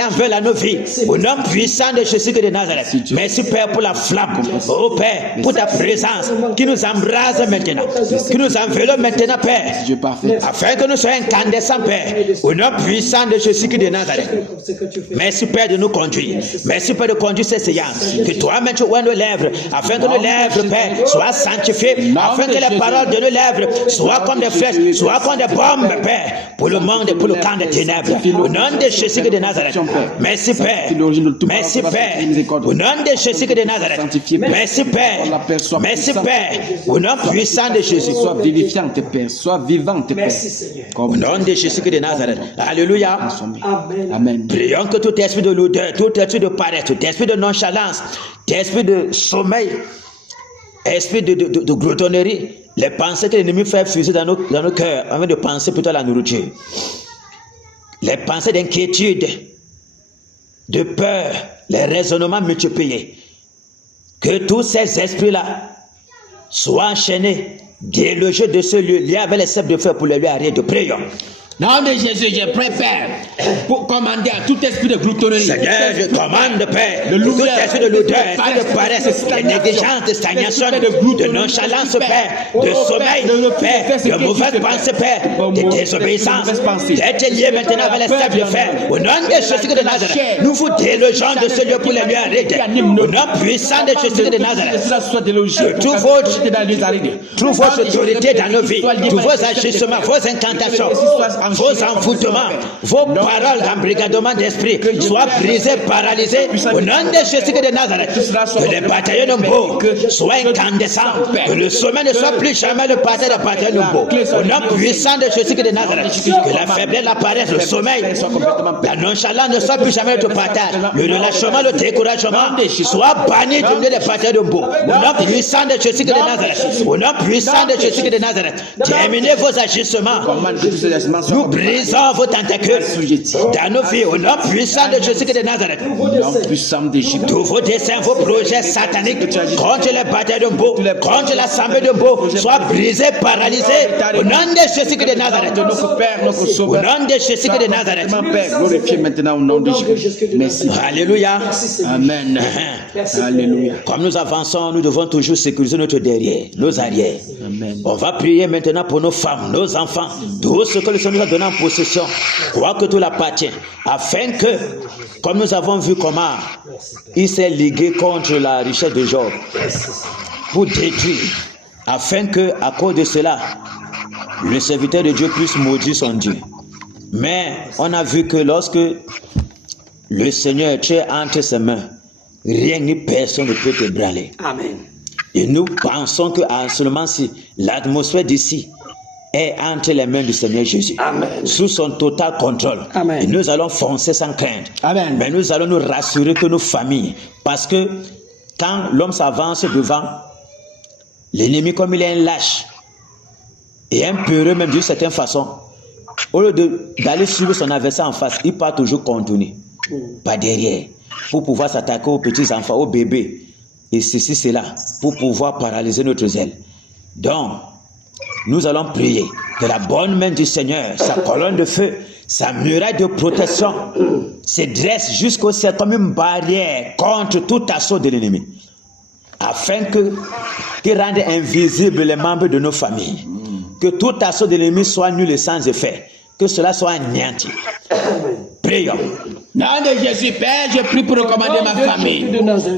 en veulent à nos vies. Au nom puissant de Jésus-Christ de Nazareth, merci Père pour la flamme, oh Père, pour ta présence qui nous embrase maintenant, qui nous enveloppe maintenant Père, afin que nous soyons incandescents Père, au nom puissant de Jésus-Christ de Nazareth. Merci Père de nous conduire, merci Père de conduire ces séances, que toi-même tu ouvres nos lèvres, afin que nos lèvres Père soient sanctifiées, afin que les paroles de nos lèvres soient comme des flèches, soient comme des bombes Père, pour le monde et pour le camp des ténèbres. Au nom de Jésus-Christ de Nazareth, merci Père, merci Père, au nom de Jésus-Christ de Nazareth, merci Père, merci Père, au nom puissant de Jésus. Sois vivifiante Père, sois vivante Père. Au nom de Jésus-Christ de Nazareth, alléluia. Amen. Prions que tout esprit de l'odeur, tout esprit de paresse, tout esprit de nonchalance, tout esprit de sommeil, esprit de gloutonnerie, les pensées que l'ennemi fait fuser dans nos cœurs, afin de penser plutôt à la nourriture, les pensées d'inquiétude, de peur, les raisonnements multipliés, que tous ces esprits-là soient enchaînés, délogés de ce lieu, liés avec les ceps de feu pour les lui arrêter de prière. Nom de Jésus, je prépare pour commander à tout esprit de gloutonnerie. Seigneur, je commande, Père, tout esprit de l'odeur, de paresse, de négligence, de stagnation, de nonchalance, Père, de sommeil, Père, de mauvaises pensées, Père, de désobéissance, d'être lié maintenant avec les sables de fer. Au nom de Jésus de Nazareth, nous vous délogeons de ce lieu pour les lui arrêter. Au nom puissant de Jésus de Nazareth, trouve votre autorité dans nos vies, tous vos agissements, vos incantations, vos envoûtements, vos paroles d'embrigadement d'esprit soient brisés, paralysés au nom de Jésus de Nazareth. Que les bataillons nombreux soient incandescents, que le sommet ne soit plus jamais le parterre de bataillons nombreux. Au nom puissant de Jésus de Nazareth, que la faiblesse, la paresse, le sommeil, la nonchalance ne soit plus jamais le partage. Le relâchement, le découragement soit banni du milieu des bataillons nombreux. Au nom puissant de Jésus de Nazareth, au nom puissant de Jésus de Nazareth, terminez vos agissements. Nous brisons vos tentacules dans nos vies au nom puissant de Jésus de Nazareth. Tous vos desseins, vos projets sataniques contre les batailles de Mbo, contre l'assemblée de Mbo, soient brisés, paralysés au nom de Jésus de Nazareth. Au nom de Jésus de Nazareth. Glorifié maintenant au nom de Jésus. Merci. Alléluia. Amen. Alléluia. Comme nous avançons, nous devons toujours sécuriser notre derrière, nos arrières. Amen. On va prier maintenant pour nos femmes, nos enfants, tout ce que le Seigneur nous a donné en possession, crois que tout l'appartient, afin que, comme nous avons vu comment il s'est ligué contre la richesse de Job pour détruire, afin que, à cause de cela, le serviteur de Dieu puisse maudire son Dieu. Mais on a vu que lorsque le Seigneur tu es entre ses mains, rien ni personne ne peut t'ébranler. Amen. Et nous pensons que en ce moment-ci, l'atmosphère d'ici est entre les mains du Seigneur Jésus. Amen. Sous son total contrôle. Amen. Et nous allons foncer sans crainte. Amen. Mais nous allons nous rassurer que nos familles, parce que quand l'homme s'avance devant, l'ennemi, comme il est un lâche et un peureux même d'une certaine façon, au lieu d'aller suivre son adversaire en face, il part toujours contourner par derrière pour pouvoir s'attaquer aux petits enfants, aux bébés et ceci, cela, pour pouvoir paralyser notre zèle. Donc, nous allons prier que la bonne main du Seigneur, sa colonne de feu, sa muraille de protection se dresse jusqu'au ciel comme une barrière contre tout assaut de l'ennemi, afin qu'il rende invisibles les membres de nos familles, Que tout assaut de l'ennemi soit nul et sans effet. Que cela soit anéanti. Prions. Nom de Jésus, Père, je prie pour recommander ma famille.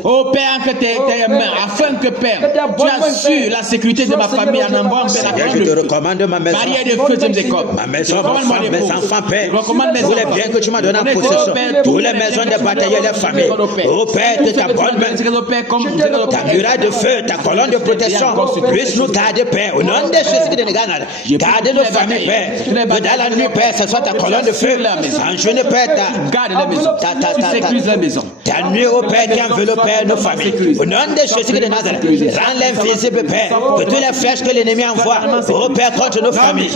Oh Père, que tes mains, afin que Père, tu assures la sécurité de ma famille en envoyant Père. Je te recommande ma maison. Barrière de feu, ma maison, mes enfants, Père. Tous les biens que tu m'as donnés en possession. Toutes les maisons de bataille et les familles. Oh Père, que ta bonne main, ta muraille de feu, ta colonne de protection puisse nous garder, Père. Au nom de Jésus de Négana, garder nos familles, Père. Que dans la nuit, Père, ce soit ta colonne de feu. En jeune, Père, la maison. Ta nuit, au Père, qui enveloppe, Père, nos familles. Au nom de Jésus de Nazareth, rends l'invisible, Père, que toutes les flèches que l'ennemi envoie, au Père, contre nos familles.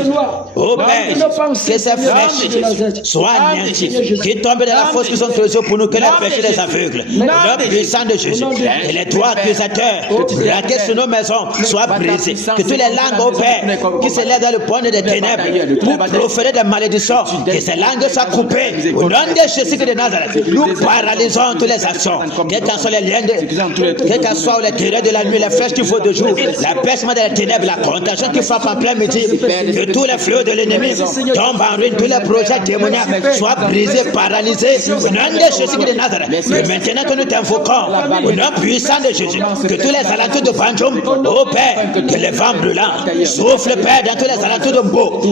Au Père, que ces flèches soient anéanties, qui tombent dans la fosse qui sont creusées pour nous, que les péchés les aveugles. Le puissant de Jésus, et les doigts accusateurs, braqués sur nos maisons, soient brisés. Que toutes les langues, au Père, qui se lèvent dans le point des ténèbres, pour proférer des malédictions, que ces langues soient coupées. Au nom de Jésus de Nazareth, nous paralysons toutes les actions, quels qu'en soient les liens, quels qu'en soient les terreurs de la nuit, les flèches qui font de jour, l'abaissement de la ténèbres, la contagion qui frappe en plein midi, que tous les fléaux de l'ennemi tombent en ruine, tous les projets démoniaques soient brisés, paralysés, au nom de Jésus de Nazareth. Et maintenant que nous t'invoquons, au nom puissant de Jésus, que tous les alentours de Banjoum, ô Père, que les vents brûlants soufflent, Père, dans tous les alentours de Mbo,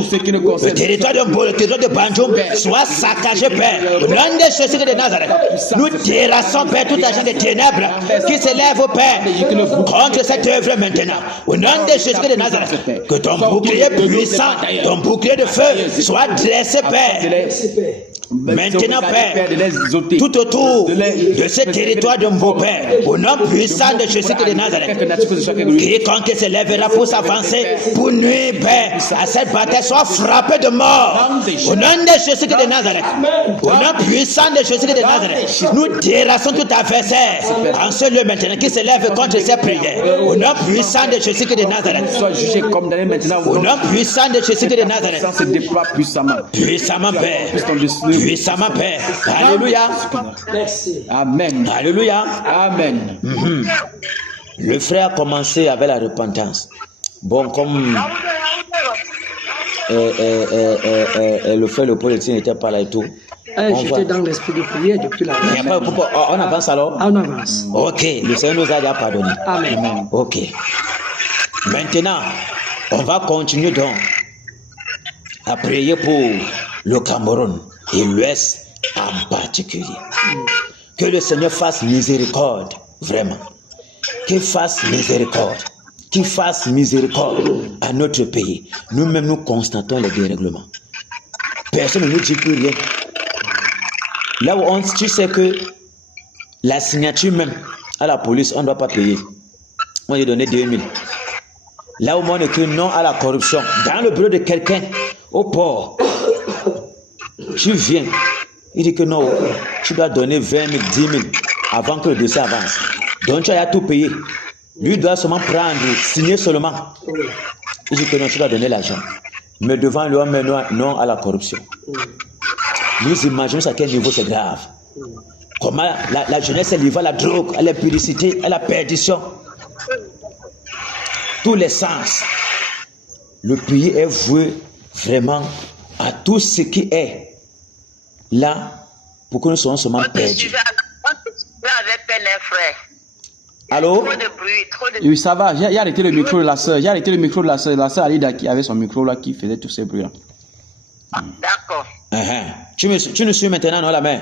le territoire de Mbo, le territoire de Banjoum, soit saccagé, Père, au nom de Jésus de Nazareth. Nous terrassons, Père, tout agent de ténèbres qui se lève, au Père, contre cette œuvre maintenant. Au nom de Jésus de Nazareth, que ton bouclier puissant, ton bouclier de feu soit dressé, Père. Maintenant, Père, tout autour de ce territoire de mon Père, au nom puissant de Jésus de Nazareth, quiconque se lèvera pour s'avancer, pour nuire, Père, à cette bataille, soit frappé de mort. Au nom de Jésus de Nazareth, au nom puissant de Jésus de Nazareth, nous terrassons tout adversaire en ce lieu maintenant qui se lève contre ces prières. Au nom puissant de Jésus de Nazareth, au nom puissant de Jésus de Nazareth, puissamment, Père. Puissamment, Père. Alléluia. Amen. Alléluia. Amen. Le frère a commencé avec la repentance. Bon, comme le frère le politique n'était pas là et tout. J'étais dans l'esprit de prière depuis la nuit. On avance alors? On avance. Ok, le Seigneur nous a déjà pardonné. Amen. Ok. Maintenant, on va continuer donc à prier pour le Cameroun et l'Ouest en particulier. Que le Seigneur fasse miséricorde, vraiment. Qu'il fasse miséricorde. Qu'il fasse miséricorde à notre pays. Nous-mêmes, nous constatons les dérèglements. Personne ne nous dit plus rien. Là où tu sais que la signature même à la police, on ne doit pas payer. On lui a donné 2000. Là où on écrit non à la corruption, dans le bureau de quelqu'un, au port, tu viens, il dit que non, tu dois donner 20 000, 10 000 avant que le dossier avance. Donc tu as tout payé. Lui doit seulement prendre, signer seulement. Il dit que non, tu dois donner l'argent. Mais devant lui, on met non à la corruption. Nous imaginons à quel niveau c'est grave. Comment la jeunesse est livrée à la drogue, à l'impudicité, à la perdition. Tous les sens. Le pays est voué vraiment à tout ce qui est là pour que nous soyons seulement perdus. Avec peine, frère. Allô? Trop de bruit, trop de... Oui, ça va. J'ai arrêté le micro de la sœur. J'ai arrêté le micro de la sœur. La sœur Alida qui avait son micro là qui faisait tous ces bruits là. D'accord. Tu nous suis maintenant, non, la main?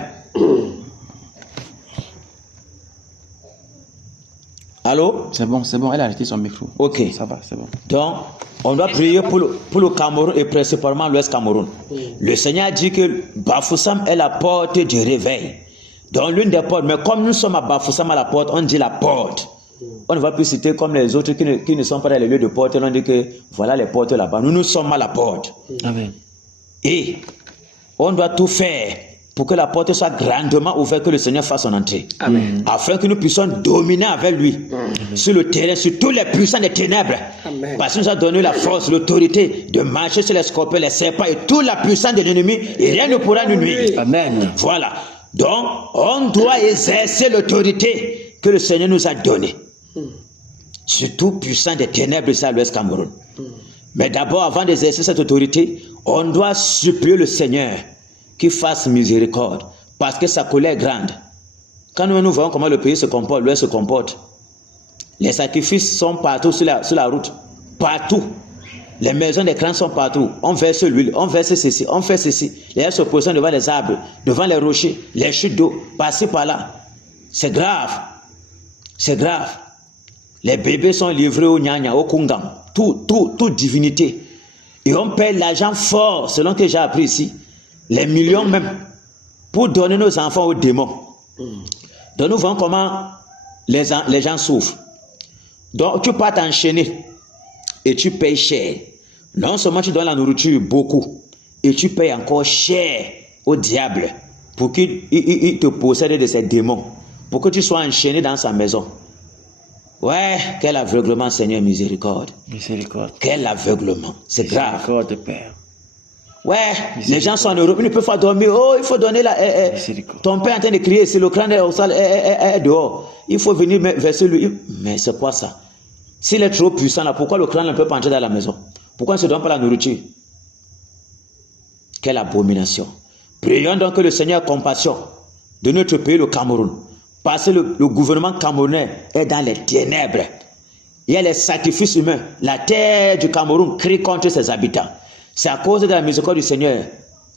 Allô? C'est bon, elle a arrêté son micro. Ok. Ça va, c'est bon. Donc, on doit prier pour le Cameroun et principalement l'Ouest Cameroun. Le Seigneur a dit que Bafoussam est la porte du réveil. Donc, l'une des portes, mais comme nous sommes à Bafoussam à la porte, on dit la porte. On ne va plus citer comme les autres qui ne sont pas dans les lieux de porte, on dit que voilà les portes là-bas. Nous sommes à la porte. Amen. Et on doit tout faire pour que la porte soit grandement ouverte, que le Seigneur fasse son entrée. Amen. Afin que nous puissions dominer avec lui sur le terrain, sur tous les puissants des ténèbres. Amen. Parce qu'il nous a donné la force, l'autorité de marcher sur les scorpions, les serpents et toute la puissance de l'ennemi, et rien ne pourra nous nuire. Amen. Voilà. Donc, on doit exercer l'autorité que le Seigneur nous a donnée. Sur tout puissant des ténèbres, c'est à l'Ouest Cameroun. Mais d'abord, avant d'exercer cette autorité, on doit supplier le Seigneur qu'il fasse miséricorde, parce que sa colère est grande. Quand nous voyons comment le pays se comporte, l'Ouest se comporte, les sacrifices sont partout sur la route, partout. Les maisons des clans sont partout. On verse l'huile, on verse ceci, on fait ceci. Les gens se posent devant les arbres, devant les rochers, les chutes d'eau, par-ci, par-là. C'est grave. C'est grave. Les bébés sont livrés au Nyanya, au Kungam, toute divinité. Et on paie l'argent fort, selon que j'ai appris ici, les millions même, pour donner nos enfants aux démons. Donc nous voyons comment les gens souffrent. Donc tu peux t'enchaîner et tu payes cher. Non seulement tu donnes la nourriture beaucoup, et tu payes encore cher au diable pour qu'il te possède de ces démons, pour que tu sois enchaîné dans sa maison. Ouais, quel aveuglement, Seigneur, miséricorde. Miséricorde. Quel aveuglement, c'est grave. Miséricorde, Père. Ouais, les gens sont en Europe, ils ne peuvent pas dormir. Oh, il faut donner la. Ton père est en train de crier, c'est le crâne est dehors. Il faut venir verser lui. Mais c'est quoi ça? S'il est trop puissant là, pourquoi le crâne ne peut pas entrer dans la maison? Pourquoi on ne se donne pas la nourriture? Quelle abomination. Prions donc que le Seigneur ait compassion de notre pays, le Cameroun. Parce que le gouvernement camerounais est dans les ténèbres. Il y a les sacrifices humains. La terre du Cameroun crie contre ses habitants. C'est à cause de la miséricorde du Seigneur,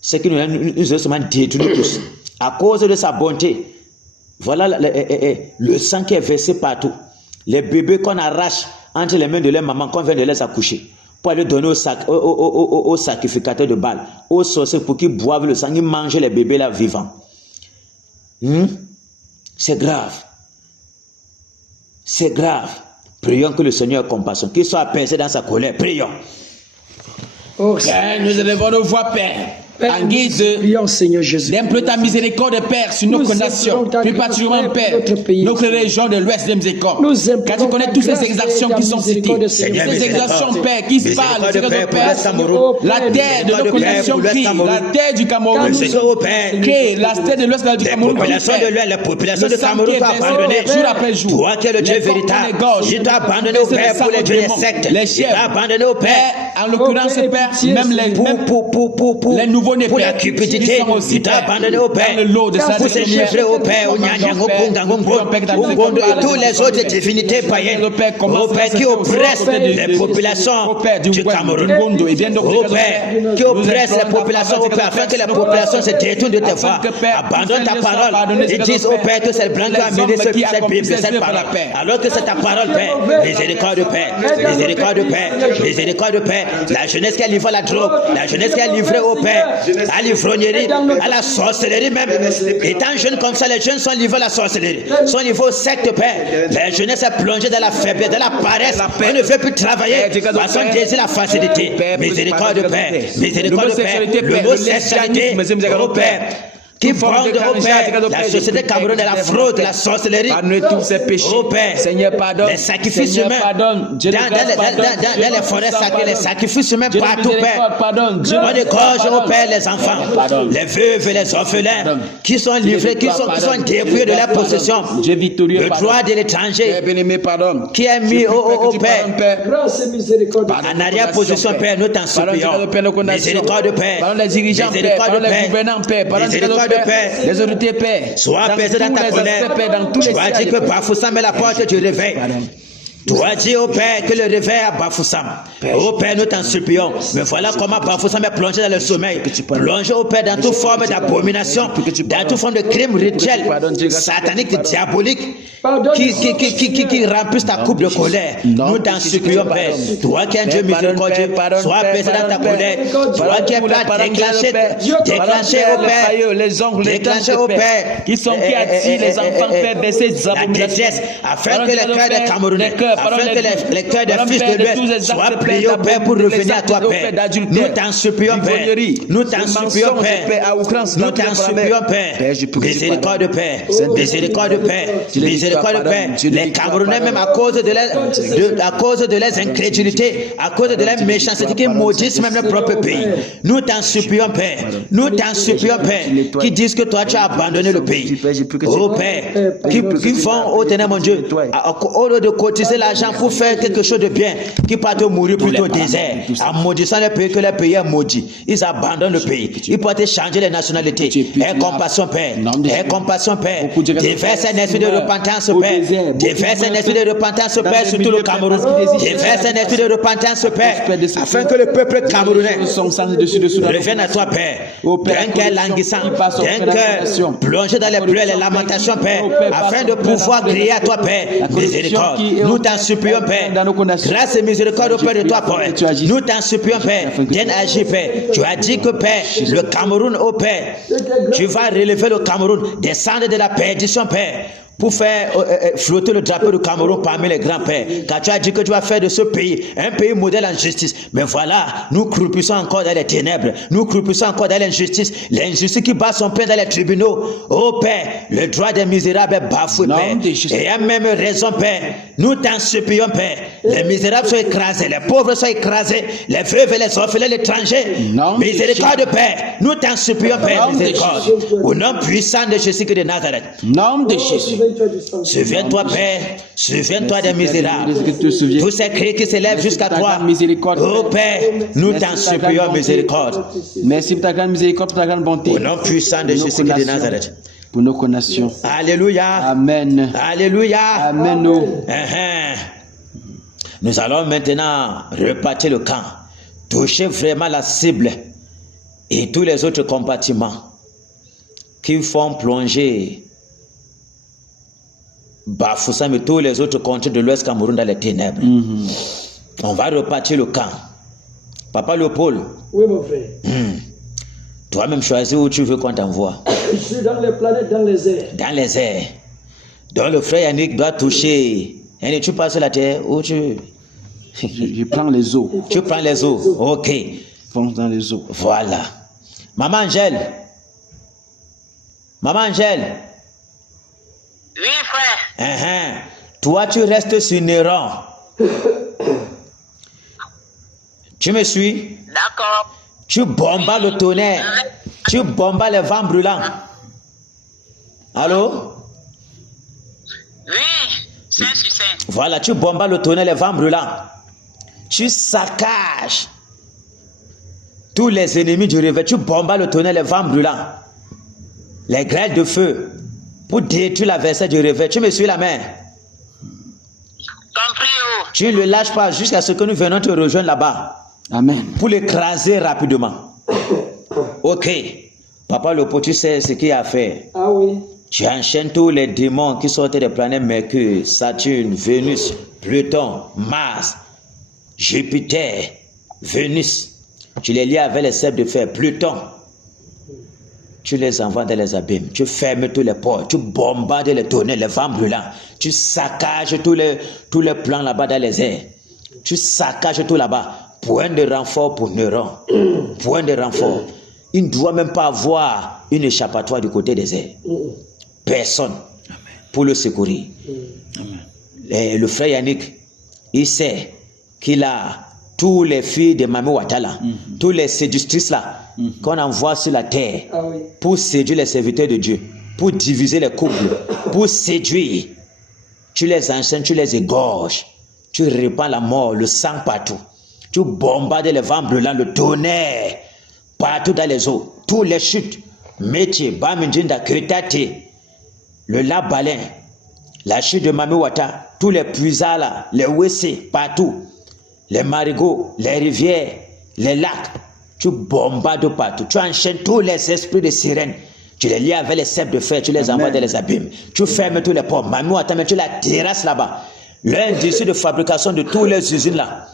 ce qui nous a seulement détruit tous. À cause de sa bonté. Voilà le sang qui est versé partout. Les bébés qu'on arrache entre les mains de leur maman, qu'on vient de les accoucher, pour aller donner aux sacrificateurs de Baal, aux sorciers pour qu'ils boivent le sang, ils mangent les bébés là vivants. C'est grave. C'est grave. Prions que le Seigneur ait compassion, qu'il soit apaisé dans sa colère. Prions. Oh, Père, nous élevons nos voix, Père. Père, En guise prions, Seigneur Jésus. d'implorer ta miséricorde, Père, sur nos Nous nations, implorons ta plus grâce, particulièrement, Père, Père, pour notre pays. notre région de l'Ouest de miséricorde. Nous implorons Car tu connais ta toutes grâce ces exactions et ta qui sont citées. miséricorde, Seigneur, Ces exactions, Père, qui se parlent, miséricorde, Père, Cameroun. la terre de nos nations crie, la terre du Cameroun, crie, la terre de l'Ouest du Cameroun, Les populations de Cameroun doivent abandonner. jour après jour. Toi qui es le Dieu véritable, je dois abandonner au Père pour les dieux des sectes. Les Je dois chefs, abandonner au Père en l'occurrence, Père, même les nouveaux-nés, pour la Père, qui cupidité. sont aussi, Je dois Père, abandonner au Père dans le lot de sa pour se chiffrer au Père, au Nyanyang, au Kungang, au Ngondo et toutes les autres divinités païennes. Au Père qui oppressent les populations du Cameroun. Au Père qui oppressent les populations au Père afin que les populations se détournent de tes voies. Abandonne ta parole et dis au Père que c'est le blanc qui a amené cette Bible, cette parole. Alors que c'est ta parole, Père. Miséricorde, Père. Miséricorde, Père. Miséricorde, Père. La jeunesse qui a livré la drogue, la jeunesse qui a livré au Père, à l'ivrognerie, à la sorcellerie même. Étant jeunes comme ça, les jeunes sont livrés à la sorcellerie, sont livrés au secte, Père. La jeunesse est plongée dans la faiblesse, dans la paresse. On ne veut plus travailler parce qu'on désire la facilité. Miséricorde, Père. Miséricorde, Père. L'homosexualité, au Père. Qui fondent au Père la société camerounaise, la fraude, la sorcellerie. Pardonne tous ces péchés. Au Père, Seigneur, pardonne. les sacrifices Seigneur, humains pardonne. Dieu de grâce, dans les forêts sacrées, les sacrifices humains Dieu de partout, Père. pardonne. On égorge au Père les enfants, les veuves et les orphelins qui sont livrés, qui sont dépouillés de leur possession. Dieu victorieux, Le droit de l'étranger bien-aimé, pardonne. qui est mis au Père. Grâce et miséricorde. En arrière-position, Père, nous t'en supplions. Miséricorde, Père. Pardonne les dirigeants, Père. Pardonne les gouvernants, Père. Pardonne Père. les autorités, Père. Sois apaisé dans ta colère. Tu as dit que Bafoussam est la porte du réveil. Tu as dit au Père que le réveil à Bafoussam. Au Père, nous t'en supplions. Mais voilà comment Bafoussam est plongé dans le sommeil. Plongé au Père dans toute forme d'abomination, dans toute forme de crime rituel, satanique, diabolique, qui remplissent ta coupe de colère. Nous t'en supplions, Père. Toi qui es un Dieu miséricordieux, sois apaisé dans ta colère. Toi qui es prêt à déclencher au Père, les ongles, déclencher au Père, qui attirent les enfants, Père, de ces la détresse, afin que les cœurs des Camerounais, afin que les cœurs des fils de l'Ouest soient priés au Père pour revenir à toi, Père. Nous t'en supplions, Père. Nous t'en supplions, Père. Nous t'en supplions, Père. Miséricorde, Père. Miséricorde, Père. Miséricorde, Père. Les Camerounais, même à cause de leurs incrédulités, à cause de leur méchanceté, qui maudissent même leur propre pays. Nous t'en supplions, Père. Nous t'en supplions, Père, qui disent que toi tu as abandonné le pays. Oh Père, qui font, oh Ténèbre, mon Dieu, au lieu de cotiser l'argent pour faire quelque chose de bien, qui partent mourir plutôt au désert, en maudissant le pays que le pays est maudit. Ils abandonnent le pays. Ils peuvent changer les nationalités. Aie compassion, Père. Aie compassion, Père. Déverse un esprit de repentance, Père. Déverse un esprit de repentance, Père, sur tout le Cameroun. Déverse un esprit de repentance, Père, afin que le peuple camerounais revienne à toi, Père. D'un cœur languissant, d'un cœur plongé dans les pleurs et les lamentations, Père, afin de pouvoir crier à toi, Père. Miséricorde. Nous t'en supplions, Père. Grâce et miséricorde auprès de toi, Père. Nous t'en supplions, Père. Viens agir, Père. Tu as dit que, Père, le Cameroun, oh Père, tu vas relever le Cameroun, descendre de la perdition, Père, pour faire flotter le drapeau du Cameroun parmi les grands pères. Car tu as dit que tu vas faire de ce pays un pays modèle en justice. Mais voilà, nous croupissons encore dans les ténèbres. Nous croupissons encore dans l'injustice. L'injustice qui bat son pain dans les tribunaux. Oh Père, le droit des misérables est bafoué, Père. Et à même raison, Père, nous t'en supplions, Père. Les misérables sont écrasés, les pauvres sont écrasés, les veuves et les orphelins, les étrangers. Miséricorde, Père. Nous t'en supplions, Père, miséricorde. Au nom puissant de Jésus de Nazareth. Nom de Jésus. Souviens-toi, Père, souviens-toi des misérables. Tous ces cris qui s'élèvent jusqu'à toi. Oh Père, nous t'en supplions, miséricorde. Merci pour ta grande miséricorde, pour ta grande bonté. Au nom puissant de Jésus de Nazareth. Pour nos nations. Alléluia. Amen. Alléluia. Amen. Nous allons maintenant repartir le camp, toucher vraiment la cible et tous les autres compartiments qui font plonger Bafoussam et tous les autres contrées de l'Ouest Cameroun dans les ténèbres. On va repartir le camp. Papa Léopold. Oui, mon frère. Toi-même choisis où tu veux qu'on t'envoie. Je suis dans les planètes, dans les airs. Dans les airs. Donc le frère Yannick doit toucher. Et tu passes sur la terre où tu... Je prends les eaux. Tu prends les eaux. Ok. Fonce dans les eaux. Voilà. Maman Angèle. Maman Angèle. Oui, frère. Toi, tu restes sur Néron. Tu me suis? D'accord. Tu bombes le tonnerre. Tu bombes les vents brûlants. Allô? Oui, 5 sur 5. Voilà, tu bombes le tonnerre, les vents brûlants. Tu saccages tous les ennemis du réveil. Tu bombes le tonnerre, les vents brûlants. Les grêles de feu. Pour détruire la verset du réveil. Tu me suis la main? Compris, oh. Tu ne le lâches pas jusqu'à ce que nous venons te rejoindre là-bas. Amen. Pour l'écraser rapidement. Ok. Papa Léopold, tu sais ce qu'il y a à faire. Ah oui. Tu enchaînes tous les démons qui sortent des planètes Mercure, Saturne, Vénus, Pluton, Mars, Jupiter, Vénus. Tu les lis avec les ceps de fer. Pluton. Tu les envoies dans les abîmes. Tu fermes tous les ports. Tu bombardes les tonnerres, les vents brûlants. Tu saccages tous les plans là-bas dans les airs. Tu saccages tout là-bas. Point de renfort pour Néron. Point de renfort. Il ne doit même pas avoir une échappatoire du côté des airs. Personne pour le secourir. Et le frère Yannick, il sait qu'il a tous les filles de Mami Ouattara, tous les séductrices là, qu'on envoie sur la terre pour séduire les serviteurs de Dieu, pour diviser les couples, pour séduire. Tu les enchaînes, tu les égorges, tu répands la mort, le sang partout. Tu bombardes les vents brûlants, le tonnerre, partout dans les eaux, tous les chutes, Métier, Bamindinda, Ketate, le Labalin, la chute de Mami Ouattara, tous les puisards là, les WC, partout, les marigots, les rivières, les lacs, tu bombardes partout, tu enchaînes tous les esprits de sirènes, tu les lis avec les ceps de fer, tu les envoies dans les abîmes, tu fermes tous les ports, Mami Ouattara, mais tu la terrasses là-bas, l'industrie de fabrication de toutes les usines là,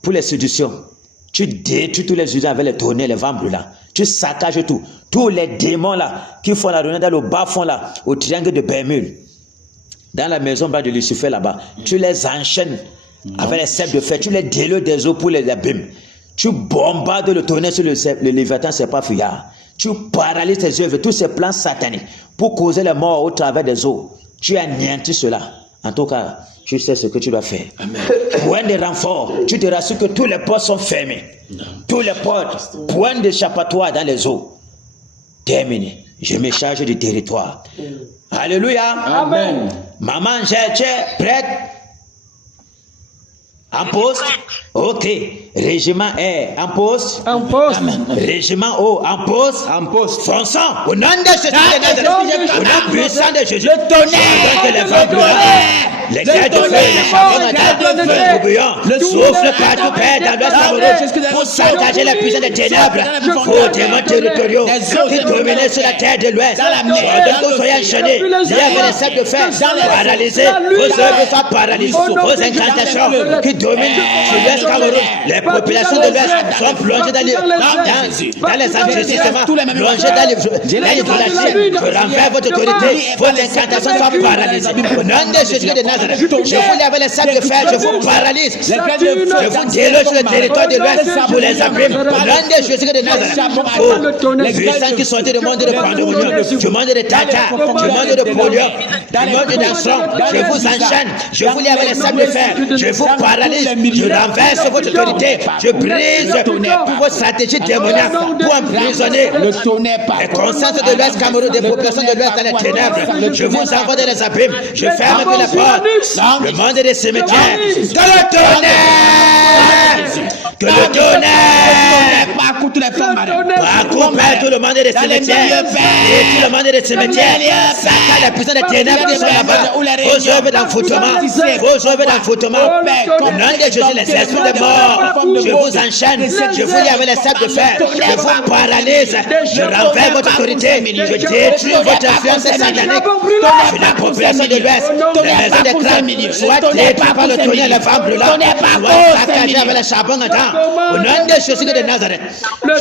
pour les séductions, tu détruis tous les usines avec les tonnerres, les vents brûlants, tu saccages tout, tous les démons là, qui font la réunion dans le bas fond là, au triangle de Bermude, dans la maison bas de Lucifer là-bas, tu les enchaînes avec les ceps de fer, tu les délues des eaux pour les abîmes, tu bombardes le tonnerre sur le Léviathan, c'est pas fuyard, tu paralyses tes œuvres, tous ces plans sataniques, pour causer les morts au travers des eaux, tu anéantis cela. En tout cas, tu sais ce que tu dois faire. Amen. Point de renfort, tu te rassures que tous les ports sont fermés. Tous les ports, point d'échappatoire dans les eaux. Terminé. Je me charge du territoire. Alléluia. Amen. Maman, tu es prête? En poste. Ok. Régiment R. En poste. En poste. Régiment O. En poste. En poste. Fonçons. Au nom de Jésus de Nazareth. Au nom puissant de Jésus. Le tonnerre. Les gars de feu, les charbons le bouillon, le souffle partout, Père, dans l'Ouest Cameroun, pour s'engager la puissance des ténèbres, pour démons territoriaux qui dominent sur la terre de l'Ouest. Que vous soyez enchaînés, liés avec les sacs de fer, paralysés, vos œuvres soient paralysées, vos incantations qui dominent sur l'Ouest Cameroun. Les populations de l'Ouest sont plongées dans les enrigissements, plongées dans l'idolatrie. Je renverse votre autorité, vos incantations soient paralysées. Au nom de Jésus de Nazareth, je vous lis avec les sacs de fer, je vous paralyse, je vous déloge sur le territoire de l'Ouest pour les abîmer. Au nom de Jésus de Nazareth, les puissants qui sont du monde de pandémonium, du monde de tata, du monde de polio, du monde d'enfants, je vous enchaîne, je vous lis avec les sacs de fer, je vous paralyse, je renverse votre autorité, je brise pour vos stratégies démoniaques, pour emprisonner les consciences de l'Ouest Cameroun, des populations de l'Ouest dans les ténèbres. Je vous envoie dans les abîmes, je ferme toutes les portes. Le monde des cimetières, que le tonnerre, que le tonnerre, parcours tous les femmes, parcours tout le monde des cimetières, et tout le monde des cimetières, Satan, la puissance des ténèbres qui sont là-bas, vos œuvres d'enfoutement, vos œuvres d'enfoutement, au nom de Jésus, les esprits de mort, je vous enchaîne, je vous lis avec les sacs de fer, je vous paralyse, je renverse votre autorité, je détruis votre influence satanique sur la population de l'Ouest, les maisons des crânes, soit détruites par le tonnerre, le vent brûlant, soit saccagées avec les charbons en temps, au nom de Jésus de Nazareth,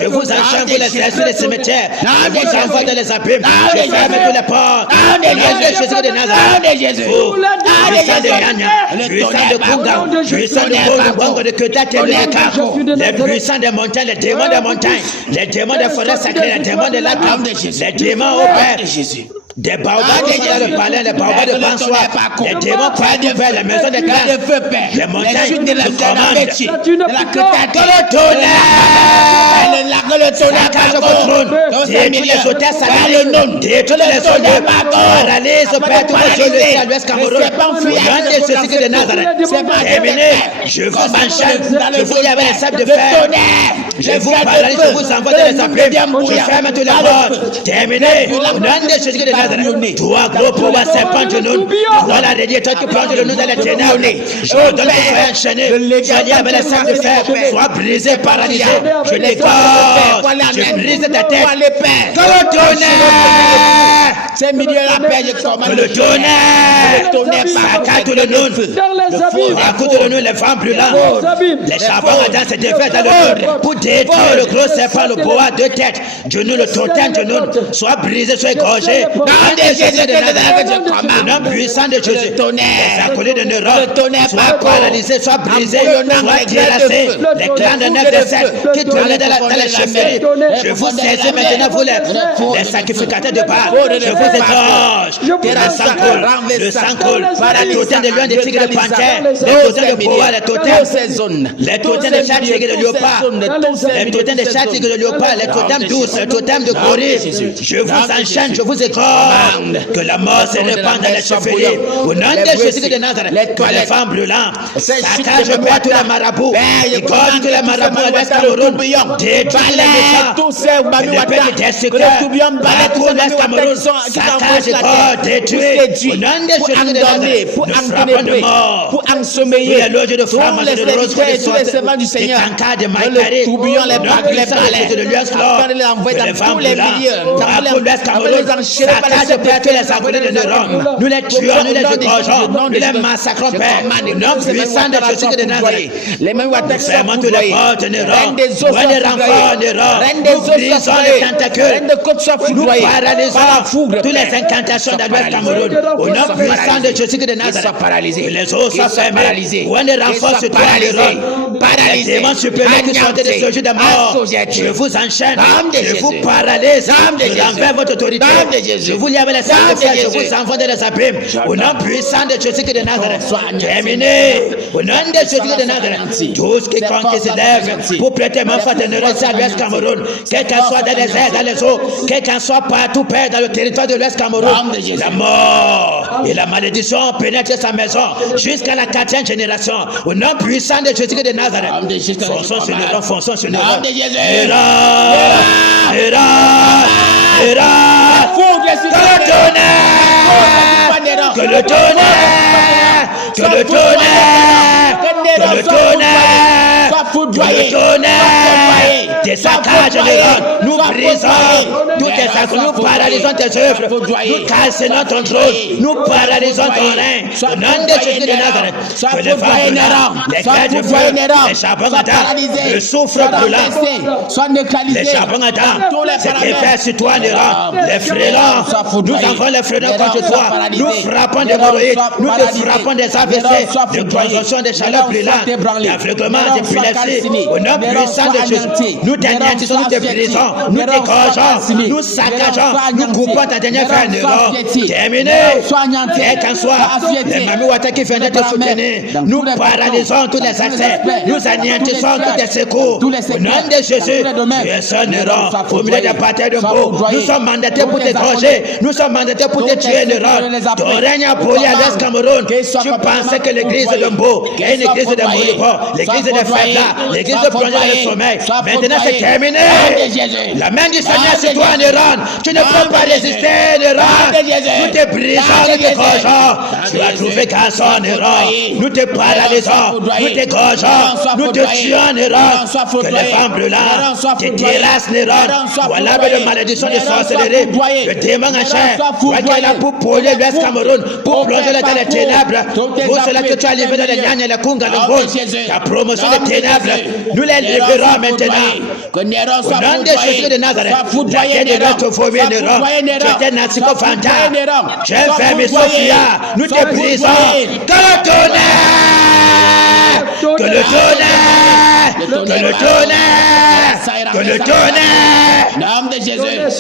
je vous enchaîne pour les esprits des cimetières, je vous envoie dans les abîmes, je ferme tous les ports, au nom de Jésus de Nazareth, vous, puissant de Yanya, puissant de Kunga, puissant de Bongo, de Keta, les puissants des montagnes, les démons des montagnes, les démons des forêts sacrées, les démons de la camp, les démons au Père, des baobabs qui sont dans le palais, les baobabs de Bansoir, les démons partout vers les maisons des clans, les montagnes de commande, que le tonnerre, cache votre trône, détruis les hôtels sacrés, détruis les soldats, paralyse au Père tous les soldats à l'Ouest Cameroun, au nom de Jésus de Nazareth, terminé, je vous enchaîne, je vous lis avec les sables de fer, je vous paralyse, je vous envoie dans les abîmes, je ferme tous les portes, terminé, au nom de Jésus de Nazareth, toi gros pouvoir serpent de nous, toi la rédier, toi qui plonge le nous dans les ténèbres, je vous donne que soyez enchaîné, soyez avec les sables de fer, sois brisé, paralysé, je décorde, je brise ta tête, que le tonnerre, c'est milieu la paix, que le tonnerre, saccage tout le nous, raconte le nous, les femmes brûlantes, les charbons ardents se défaient dans le monde, pour détruire le gros serpent, le boa deux têtes, de nous, le totem de nous, soit brisé, soit égorgé, nom de Jésus de Nazareth, le nom puissant de Jésus, les acolytes de Neuron, soit paralysés, soit brisés, soit terrassés, les clans de 9 et 7 qui tournaient dans la chefferie, je vous saisis maintenant, vous les sacrificateurs de Baal, je vous égorge, le sang coule, les totems de lion, des tigres de panthère, les totems de boa, les totems de chaque tigre de léopard, les totems de chaque tigre de léopard, les totems douces, les totems de gorille, je vous enchaîne, je vous égorge, que la mort se répande dans les chefferies, au nom de Jésus de Nazareth, que les femmes brûlantes, saccage au Père tous les marabouts, égorge tous les marabouts à l'Ouest Cameroun, détruis les méchants, les peuples destructeurs, partout à l'Ouest Cameroun, saccage et détruit, au nom de Jésus de Nazareth, nous frappons de mort, pour ensommeiller les loges de femmes, les servants du Seigneur, le tourbillon, les palais, les envoyer dans tous les milieux, les enchaîner par les envoyer de Neuron, nous les tuons, nous les égorgeons, nous les massacrons, Père, nom puissant de Jésus de Nazareth, les mêmes attaques sont foudroyées, reine des os nous brisons les tentacules, nous paralysons toutes les incantations dans l'Ouest Cameroun, au nom puissant de Jésus de Nazareth, les os sont fermés, où on les renforce, toi, paralysés, les démons supérieurs qui sortent de ce jeu de mort, je vous enchaîne, je vous paralyse, je enlève votre autorité, je vous lie avec les sangs de fer, je vous envoie dans les abîmes, au nom puissant de Jésus de Nazareth, terminé, au nom de Jésus de Nazareth, tous quiconque se lève pour prêter main forte de l'Ouest Cameroun, quel qu'en soit dans les airs, dans les eaux, quel qu'en soit partout, Père, dans le territoire de l'Ouest Cameroun, la mort et la malédiction pénètrent sa maison jusqu'à la 4e génération, au nom puissant de Jésus de Nazareth. Fonçons sur le rang, fonçons sur le rang. Que le tonnerre, que le tonnerre, que le tonnerre, que le tonnerre, des saccages de l'homme, nous brisons tous tes sacres, nous paralysons tes œuvres, nous cassons ton trône, nous paralysons ton règne, au nom de Jésus de Nazareth, que les femmes, les cœurs de feu, les charbons à dents, le souffle brûlant, les charbons à dents, ce qui est fait sur toi, les frélons, nous avons les frélons contre toi, nous frappons des hémorroïdes, nous te frappons des AVC, de conjonction des chaleurs brûlantes, d'aveuglement, d'épilepsie, au nom puissant de Jésus, nous t'anéantissons, nous te brisons, nous t'égorgeons, nous saccageons, nous coupons ta dernière fin de l'homme, terminé, quel qu'en soit, les mamouatas qui venaient te soutenir, nous paralysons tous les accès, nous anéantissons tous les secours, au nom de Jésus, tu es seul Néron, au milieu des batailles de beau, nous sommes mandatés pour t'égorger, nous sommes mandatés pour te tuer Néron, ton règne a brûlé à l'Est Cameroun, tu pensais que l'église de Mbo est une église de Moribo, l'église de Fabla, l'église de plongée dans le sommeil, maintenant c'est terminé, la main du Seigneur c'est toi Néron, tu ne peux pas résister Néron, nous te brisons, nous te gorgeons, tu as trouvé qu'un son Néron, nous te paralysons, nous te gorgeons, nous te tuons Néron, que les femmes brûlantes te terrassent Néron, voilà de malédiction de sorcellerie, le démon en chair, toi qui es là pour polluer l'Ouest Cameroun, pour plonger dans les ténèbres, pour cela que tu as livré dans les Nyagnes et les Kunga, le Bon, ta promotion des ténèbres, nous les libérons maintenant, au nom de Jésus de Nazareth, la terre de l'Ouest vomit Néron, tu étais Natsiko Fanta, tu es fermé Sophia, nous te brisons, que le tonnerre, que le tonnerre, que le tonnerre, que le tonnerre,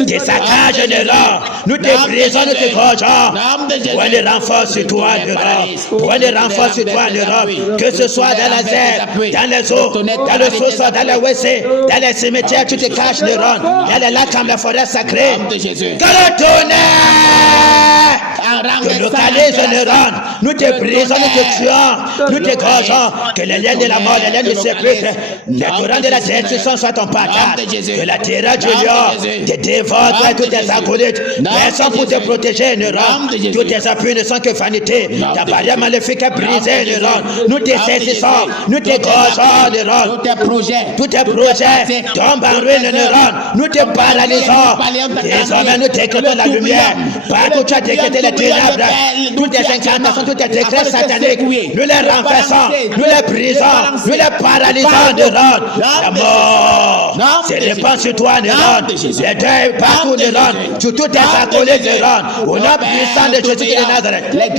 des saccages de l'or, nous te brisons, nous te gorgeons, point de renfort sur toi, point de renfort sur toi, que ce soit dans la terre, dans les eaux, dans le sous-sol, dans les WC, dans les cimetières, tu te caches le rond, dans les lacs comme la forêt sacrée, que le tonnerre, que localise le rond, nous te brisons, nous te tuons, nous te gorgeons, que les liens de la mort, les liens du sépulcre, les courants de la destruction soient ton partage, que la terreur du lion te dévore, toi et tous tes acolytes, personne pour te protéger, Néron, tous tes appuis ne sont que vanité, ta barrière maléfique est brisée, Néron, nous te saisissons, nous te gorgeons, Néron, tous tes projets tombent en ruine, Néron, nous te paralysons, désormais nous décrétons la lumière, partout tu as décrété les ténèbres, toutes tes incantations, tous tes décrets sataniques, nous les renversons, nous les brisons, nous les paralysons, Néron, la mort se répand sur toi, Néron, les deuils partout, Néron, sur tous tes acolytes, Néron, au nom puissant de Jésus de Nazareth, les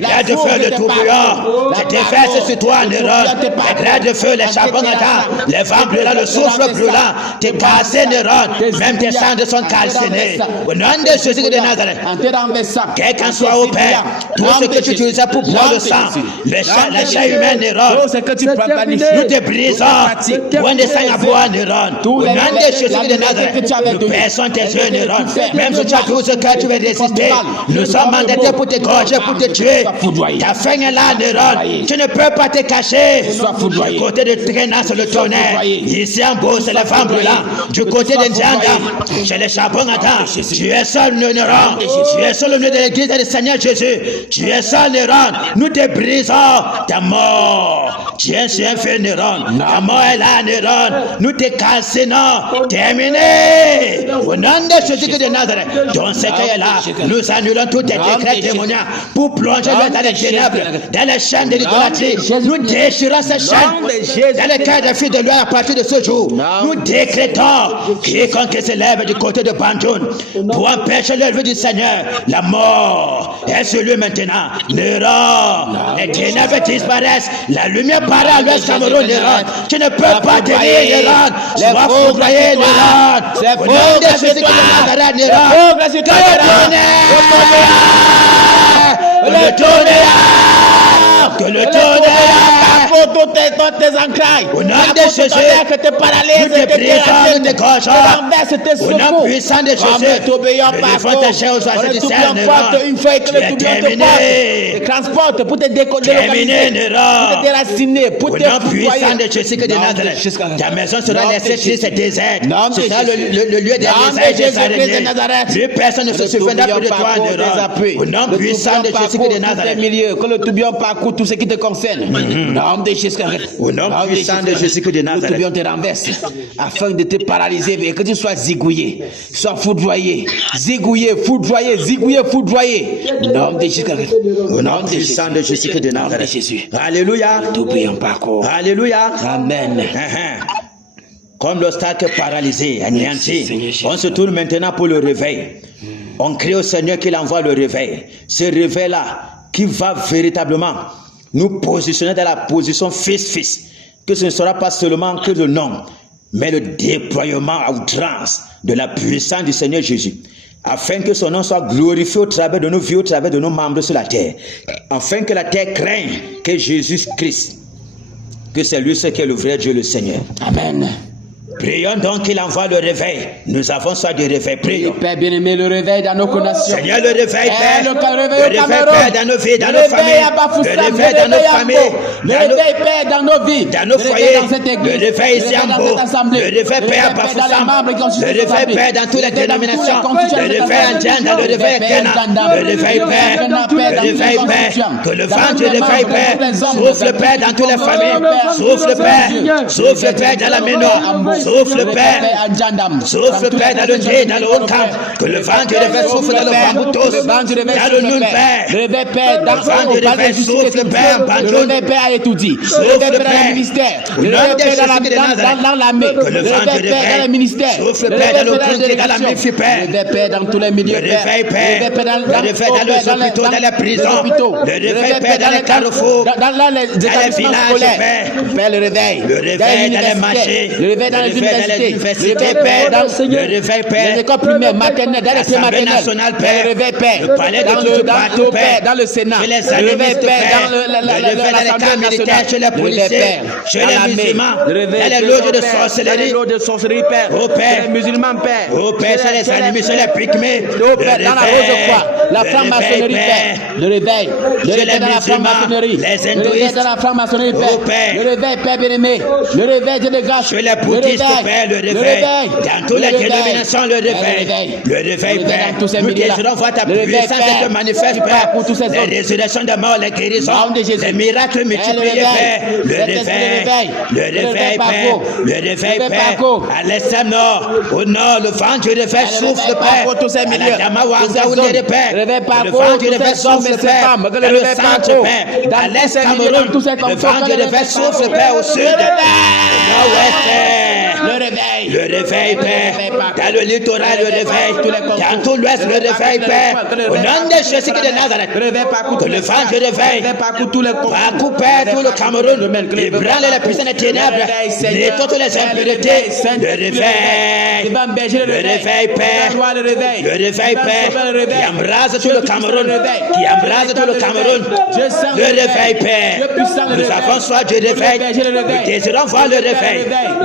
gars de feu de tout bouillon, je déverse sur toi, Néron, les gars de feu, les charbons ardents, les vents brûlants, le souffle brûlant, t'es cassé, Néron, même tes cendres sont calcinés, au nom de Jésus de Nazareth, quel qu'en soit au Père, tout ce que tu utilisais pour boire le sang, la chair humaine, Néron, nous te brisons, point de sang à boire, Néron, au nom de Jésus de Nazareth, nous baissons tes yeux, Néron, même si tu as 12 cœurs, tu veux résister, nous sommes mandatés pour te gorger, pour te tuer, ta fin est là, Néron, tu ne peux pas te cacher, du côté de Trénas, le tonnerre, ici en Beau, c'est les femmes brûlantes, du côté de Ndianda, chez les charbons ardents, tu es seul, Néron, tu es seul au milieu de l'église du Seigneur Jésus, tu es seul, Néron, nous te brisons, ta mort, tu es sur un feu, Néron, ta mort est là, Néron, nous te calcinons, terminé, au nom de Jésus de Nazareth, ton secret est là, nous annulons tous tes décrets démoniaques pour plonger dans les ténèbres, dans les chaînes de l'idolâtrie, nous déchirons ces chaînes, dans les cœurs des filles de loi à partir de ce jour, nous décrétons quiconque se lève du côté de Bandoun pour empêcher l'œuvre du Seigneur, la mort est sur lui maintenant. Nera, les ténèbres disparaissent, la lumière paraît à l'ouest Cameroun, Nera. Tu ne peux pas tenir, Nera. Tu vas foudroyer, Nera. C'est faux, grâce à toi, Nera. Le tonnerre, que le tonnerre, toutes tes entrailles. au nom de Jésus, que tes paralyses, tes brisants, tes gorges, tes au nom puissant de Jésus, défends ta chair aux une feuille que le tourbillon te porte, te transporte pour te délocaliser, pour te déraciner, pour te au nom puissant de Jésus que de Nazareth, ta maison sera laissée triste et déserte. Ce sera le lieu des Nazareth. Plus personne ne se souviendra plus de toi, au nom puissant de Jésus que de Nazareth. Que le tourbillon parcourt tout ce qui te concerne. Au nom puissant de Jésus que de Nazareth. Le tourbillon te renverse afin de te paralyser et que tu sois zigouillé, sois foudroyé, zigouillé, foudroyé, zigouillé, foudroyé. Au nom puissant de Jésus que de Nazareth. Alléluia. Tourbillon parcours. Alléluia. Amen. Comme l'obstacle paralysé, anéanti, on se tourne maintenant pour le réveil. On crie au Seigneur qu'il envoie le réveil. Ce réveil-là qui va véritablement nous positionner dans la position fils-fils. Que ce ne sera pas seulement que le nom, mais le déploiement à outrance de la puissance du Seigneur Jésus. Afin que son nom soit glorifié au travers de nos vies, au travers de nos membres sur la terre. Afin que la terre craigne que Jésus-Christ, que c'est lui ce qui est le vrai Dieu, le Seigneur. Amen. Prions donc qu'il envoie le réveil. Nous avons soit du réveil. Prions. Père bien-aimé, le réveil dans nos nations. Seigneur, le réveil, Père. Le réveil, Père, dans nos vies, dans nos familles. Le réveil dans nos familles. Le réveil, Père, dans nos vies. Dans nos foyers. Le réveil ici en Beau. Le réveil, Père, à Bafoussam. Le réveil, Père, dans toutes les dénominations. Le réveil en Djanda. Le réveil à Kena. Le réveil, Père. Le réveil, Père. Que le vent du réveil, Père, souffle, Père, dans toutes les familles. Souffle, Père. Souffle, Père, dans la Méno. Souffle, Père. Souffle, Père, dans le Dieu, dans le haut camp. Que le vent du réveil souffle dans le Bamboutos. Dans le Noun, Père. Le réveil, Père, dans le réveil souffle, Père. Le réveil, Père, a tout dit. Le réveil, Père, dans le ministère. Le réveil, Père, dans l'armée. Le réveil, Père, dans le ministère. Souffle, Père, dans le Grand, dans la Méfie, Père. Le réveil, Père, dans tous les milieux, Père. Le réveil, Père. Le réveil, dans les hôpitaux, dans les prisons. Le réveil, Père, dans les carrefours. Dans les villages, Père. Père, le réveil. Le réveil, dans les marchés. Le réveil, dans les universités. Père, le réveil, Père, les écoles primaires, maternelles, dans les l'Assemblée nationale, Père, le réveil, Père, le palais de partout, Père, dans le Sénat, chez les le réveil, Père, dans le réveil dans les camps militaires, chez les policiers, chez les musulmans, dans les loges de sorcellerie, Père, oh Père, les musulmans, Père, oh Père, chez les animés, chez les pygmées, oh Père, dans la rose-croix, la franc-maçonnerie, Père, le réveil, dans la franc-maçonnerie, les hindouistes, le réveil dans la franc-maçonnerie, Père, le réveil, Père bien-aimé, le réveil de grâce, chez les bouddhistes, Père, le réveil, dans toutes les dénominations, le réveil, Père, nous désirons voir ta puissance se manifeste, Père, les résurrections des morts, les guérisons, les miracles multipliés, Père, le réveil, Père, le réveil, Père, à l'extrême nord, au nord, le vent du réveil souffle, Père, à la Damawaza, où il est, Père, le vent du réveil souffle, Père, dans le centre, Père, à l'est Cameroun, le vent du réveil souffle, Père, au sud, au nord-ouest, Père, le réveil, Père, dans le littoral, le réveil, dans tout l'ouest, le réveil, Père, au nom de Jésus de Nazareth, que le vent du réveil parcourt, Père, tout le Cameroun, ébranle les puissances des ténèbres, et toutes les impuretés, le réveil, Père, le réveil, Père, qui embrase tout le Cameroun, le réveil, Père, nous avons soif du réveil, nous désirons voir le réveil, Père,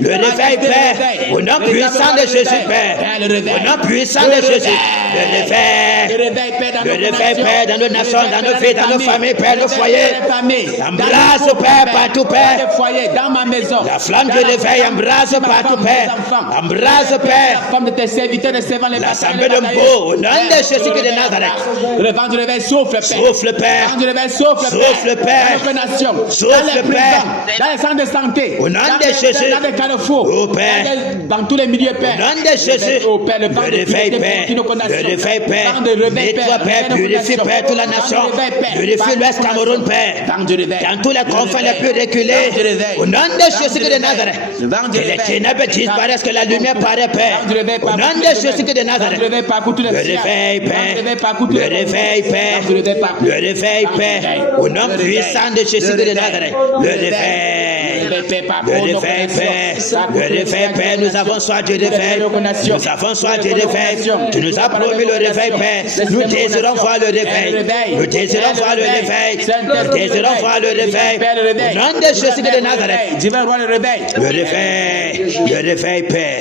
le réveil, Père, au nom puissant de Jésus, Père, au nom puissant de Jésus, le réveil, Père, dans nos nations, dans nos vies, dans nos familles, Père, nos foyers, embrase, Père, partout, Père, dans ma maison, la flamme du réveil, embrase partout, Père, embrase, Père, femme de tes serviteurs, des servants, les l'assemblée de Beau, au nom de Jésus de Nazareth, le vent du réveil souffle, Père, souffle, Père, le vent du réveil souffle, Père, dans les nations, souffle, Père, dans les centres de santé, au nom de Jésus. Dans les carrefours. Oh Père. Dans tous les milieux, Père. Au nom de Jésus. Oh Père, le vent de réveil, Père. Le réveil, Père. Nettoie, Père. Purifie, Père, toute la nation. Purifie l'Ouest Cameroun, Père. Dans tous les confins les plus reculés. Au nom de Jésus de Nazareth. Que les ténèbres disparaissent, que la lumière paraît, Père. Au nom de Jésus de Nazareth. Le réveil, Père. Le réveil, Père. Le réveil, Père. Au nom puissant de Jésus de Nazareth. Le réveil. Le réveil, Père. Le réveil, Père. Nous avons soif du réveil. Nous avons soif du réveil. Tu nous as promis le réveil, Père. Nous désirons voir le réveil. Nous désirons voir le réveil. Nous désirons voir le réveil. Au nom de Jésus de Nazareth. Le réveil. Le réveil, Père.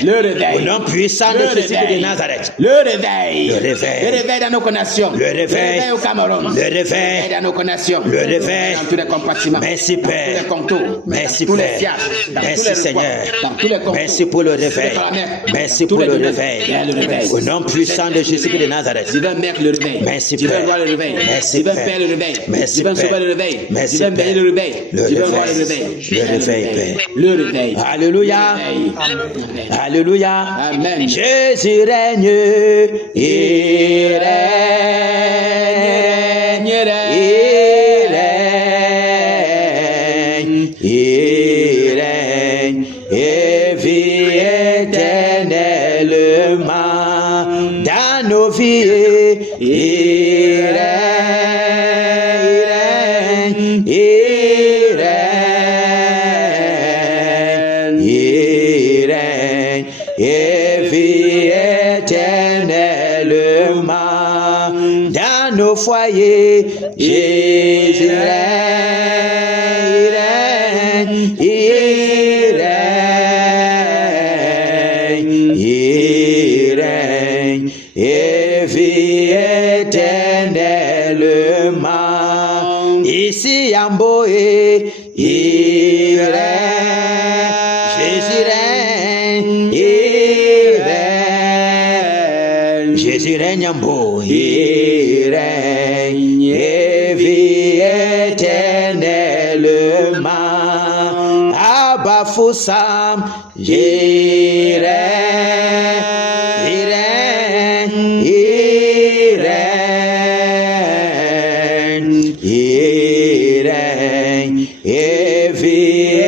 Au nom puissant de Jésus de Nazareth. Le réveil. Le réveil. Le réveil dans nos nations. Le réveil. Au Cameroun. Le réveil. Dans nos nations. Le réveil. Dans tous les compartiments. Merci, Père. Dans tous les contours. Merci, dans tous les Père. fiables. Dans Merci, tous les Seigneur. Dans tous les contours. Merci pour le réveil. Merci pour le réveil. Au nom puissant de Jésus de Nazareth. Divin Maître, le réveil. Merci, Divin Père. Roi, le réveil. Merci, Divin Père. Père, le réveil. Merci, Divin Père. Sauveur, le réveil. Merci, Divin Père. Béni, le réveil. Le Divin Roi, réveil. le réveil. Le réveil, Père. Le réveil. Alléluia. Alléluia. Amen. Jésus règne. Il règne. Il règne. Il règne. Et vit éternellement dans nos vies. Il règne. Il règne. Il règne. Et vit éternellement dans nos foyers. Jésus règne. Il règne. Il règne. Et vit éternellement ici en Boé. Il règne. Jésus règne. Il règne. Jésus règne en Boé. Il règne. Et vit éternellement Abba Foussam. Il règne. Il règne. Il règne. Il règne. Et vit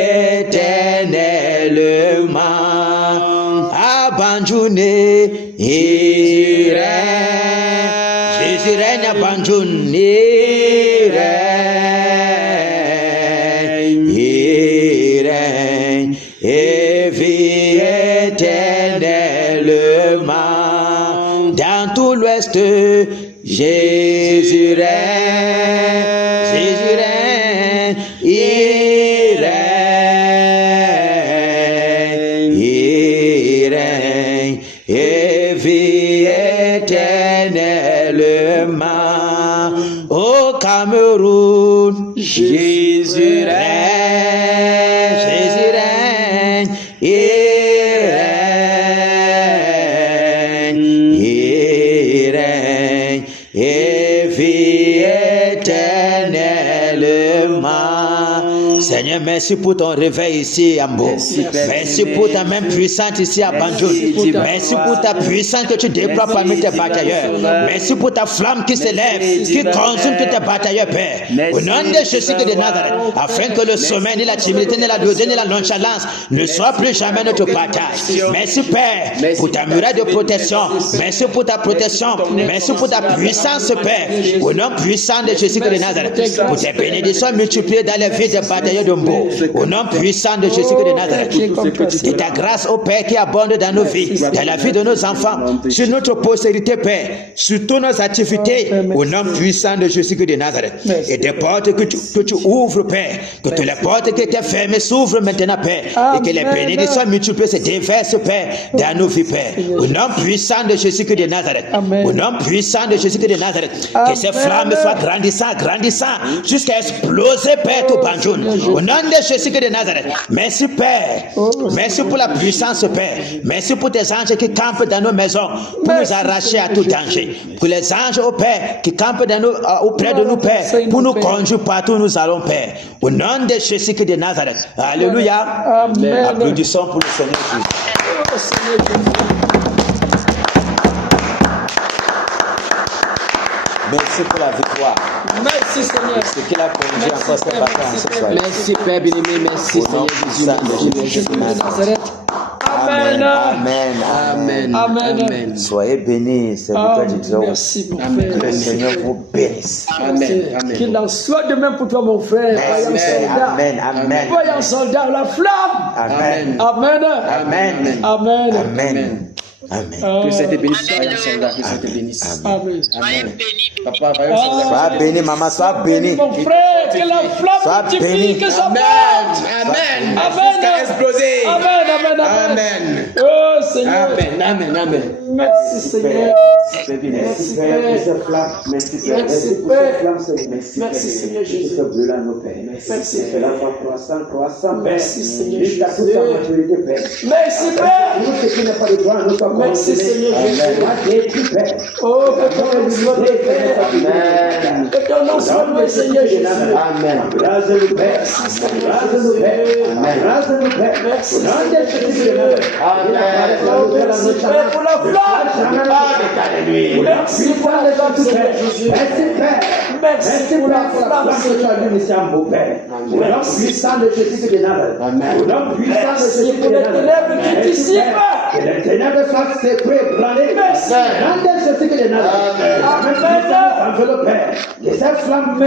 éternellement Abanjouné. Il règne. Jésus règne à Banjoun. Il règne. Il règne. Et vit éternellement dans tout l'Ouest. Jésus règne. Jésus règne. Il règne. Il règne. Et vit éternellement au Cameroun. Jésus règne. Jésus règne. Il règne. Il règne. Et vit éternellement. Seigneur, merci pour ton réveil ici à Mbo. Merci pour ta main puissante ici à Banjoun. Merci pour ta puissance que tu déploies parmi tes batailleurs. Merci pour ta flamme qui s'élève, qui consume tous tes batailleurs, Père. Au nom de Jésus de Nazareth, afin que le sommeil, ni la timidité, ni la douleur, ni la nonchalance ne soit plus jamais notre partage. Merci, Père, pour ta muraille de protection. Merci pour ta protection. Merci pour ta puissance, Père. Au nom puissant de Jésus de Nazareth, pour tes bénédictions multipliées dans les vies des batailleurs de Mbo. Au nom puissant de Jésus de Nazareth, de ta grâce, au Père, qui abonde dans nos vies, dans la vie de nos enfants, sur notre postérité, Père, sur toutes nos activités, au nom puissant de Jésus de Nazareth. Et des portes que tu ouvres, Père, que toutes les portes qui étaient fermées s'ouvrent maintenant, Père, et que les bénédictions multipliées se déversent, Père, dans nos vies, Père. Au nom puissant de Jésus de Nazareth, au nom puissant de Jésus de Nazareth, que ces flammes soient grandissant, jusqu'à exploser, Père, tout Banjoun. Au nom nom de Jésus de Nazareth. Merci Père. Merci pour la puissance Père. Merci pour tes anges qui campent dans nos maisons pour nous arracher à tout danger. Pour les anges au Père qui campent auprès de nous Père pour nous conduire partout où nous allons Père. Au nom de Jésus de Nazareth. Alléluia. Amen. Applaudissons pour le Seigneur Jésus. Oh, Seigneur Jésus. Merci pour la victoire. Merci Seigneur. Ce qu'il a conduit encore cette vacances ce soir. Merci Père bien-aimé, merci Seigneur Jésus. Jésus de Nazareth. Amen. Amen. Amen. Amen. Amen. Soyez bénis, serviteurs de Dieu. Merci mon Amen. frère. Que le Seigneur vous bénisse. Amen. Qu'il en soit de même pour toi mon frère. Voyons soldat. Amen. Amen. Voyons soldat la flamme. Amen. Amen. Amen. Amen. Amen. Amen. Que ça te bénisse, soyons soldats, que ça te bénisse. Amen. Soyez bénis. Papa, voyons soldats. Sois béni, maman, sois béni. Mon frère, que la Sois flamme multiplie, béni. que ça Amen. monte. Amen. Amen. Jusqu'à exploser. Amen. Amen. Amen. Amen. Oh Seigneur. Amen. Amen. Amen. Merci Seigneur. Merci Père pour cette flamme. Merci Père. Merci, Merci pour cette Père. flamme, Seigneur. Merci Merci, Père. Seigneur Jésus. Ce bleu là, nos Pères. Merci, Père. La foi croissant, Père. Merci, Seigneur Jusqu'à toute Jésus. sa maturité, Père. Merci Père. Nous, ce qui n'est pas de toi, nous sommes Merci, Seigneur Jésus. Père. Oh, que ton nom soit loué, Père. Amen. Que ton nom soit loué, Seigneur Jésus. Amen. Grâce-nous, Père. Grâce-nous, Père. Grâce-nous, Père. Merci, Au nom de Seigneur Jésus Jésus. de Nazareth. Amen. Oh, merci Père pour la flamme. Merci pour la flamme, Seigneur Jésus. Merci, Père. Merci pour la flamme, Seigneur. Au Père. Au nom puissant de Jésus de Nazareth. Au nom puissant de Merci Jésus pour de les Nazareth. ténèbres qui dissipent. Que les ténèbres soient séparées, brûlées. Merci. Au nom de Jésus de Nazareth. Enveloppe, Père. Que cette flamme nous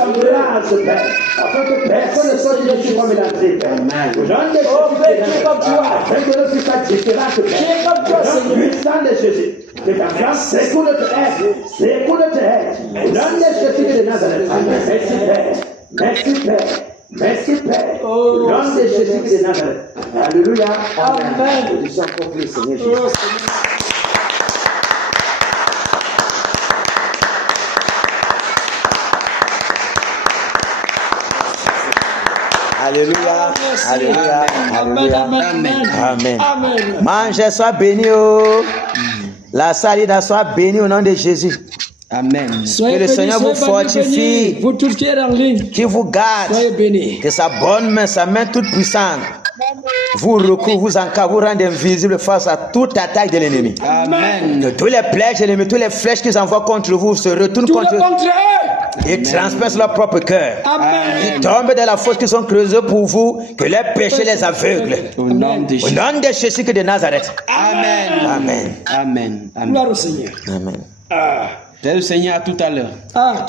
embrasse, Père. Afin que personne ne soit déçu comme il a dit, Père. Au nom de Oh, Jésus Père, de qui est comme Nazareth. toi. Afin que nous puissions différentes, Père. Qui est comme toi, Au nom Seigneur. puissant de Jésus. Que ta flamme s'écoule de aide. S'écoule de aide. Au nom de Jésus de Nazareth. Merci, Père. Merci, Père. Merci, Père. Au nom de Jésus de Nazareth. Alléluia. Amen. Nous sommes pour le Seigneur Jésus. Oh, Seigneur. Alléluia. Merci. Alléluia. Amen. Alléluia. Amen. Amen. Amen. Mange, sois béni. La salida soit bénie au nom de Jésus. Amen. Soyez Que le bénis, Seigneur vous soyez bénis, fortifie. bénis. Vous tous qui êtes en ligne, Qui vous garde. soyez bénis. Que sa bonne main, sa main toute puissante, vous recouvre, vous encadre, vous rende invisible face à toute attaque de l'ennemi. Amen. Que tous les flèches de l'ennemi, tous les flèches qu'ils envoient contre vous se retournent Tout le contre eux contre eux. et transpercent leur propre cœur. Amen. Ils tombent dans la fosse qu'ils ont creusée pour vous, que les péchés les aveuglent. Au nom de Au Jésus. nom de Jésus de Nazareth. Amen. Amen. Amen. Amen. Gloire au Seigneur. Amen. C'est le Seigneur à tout à l'heure. Ah.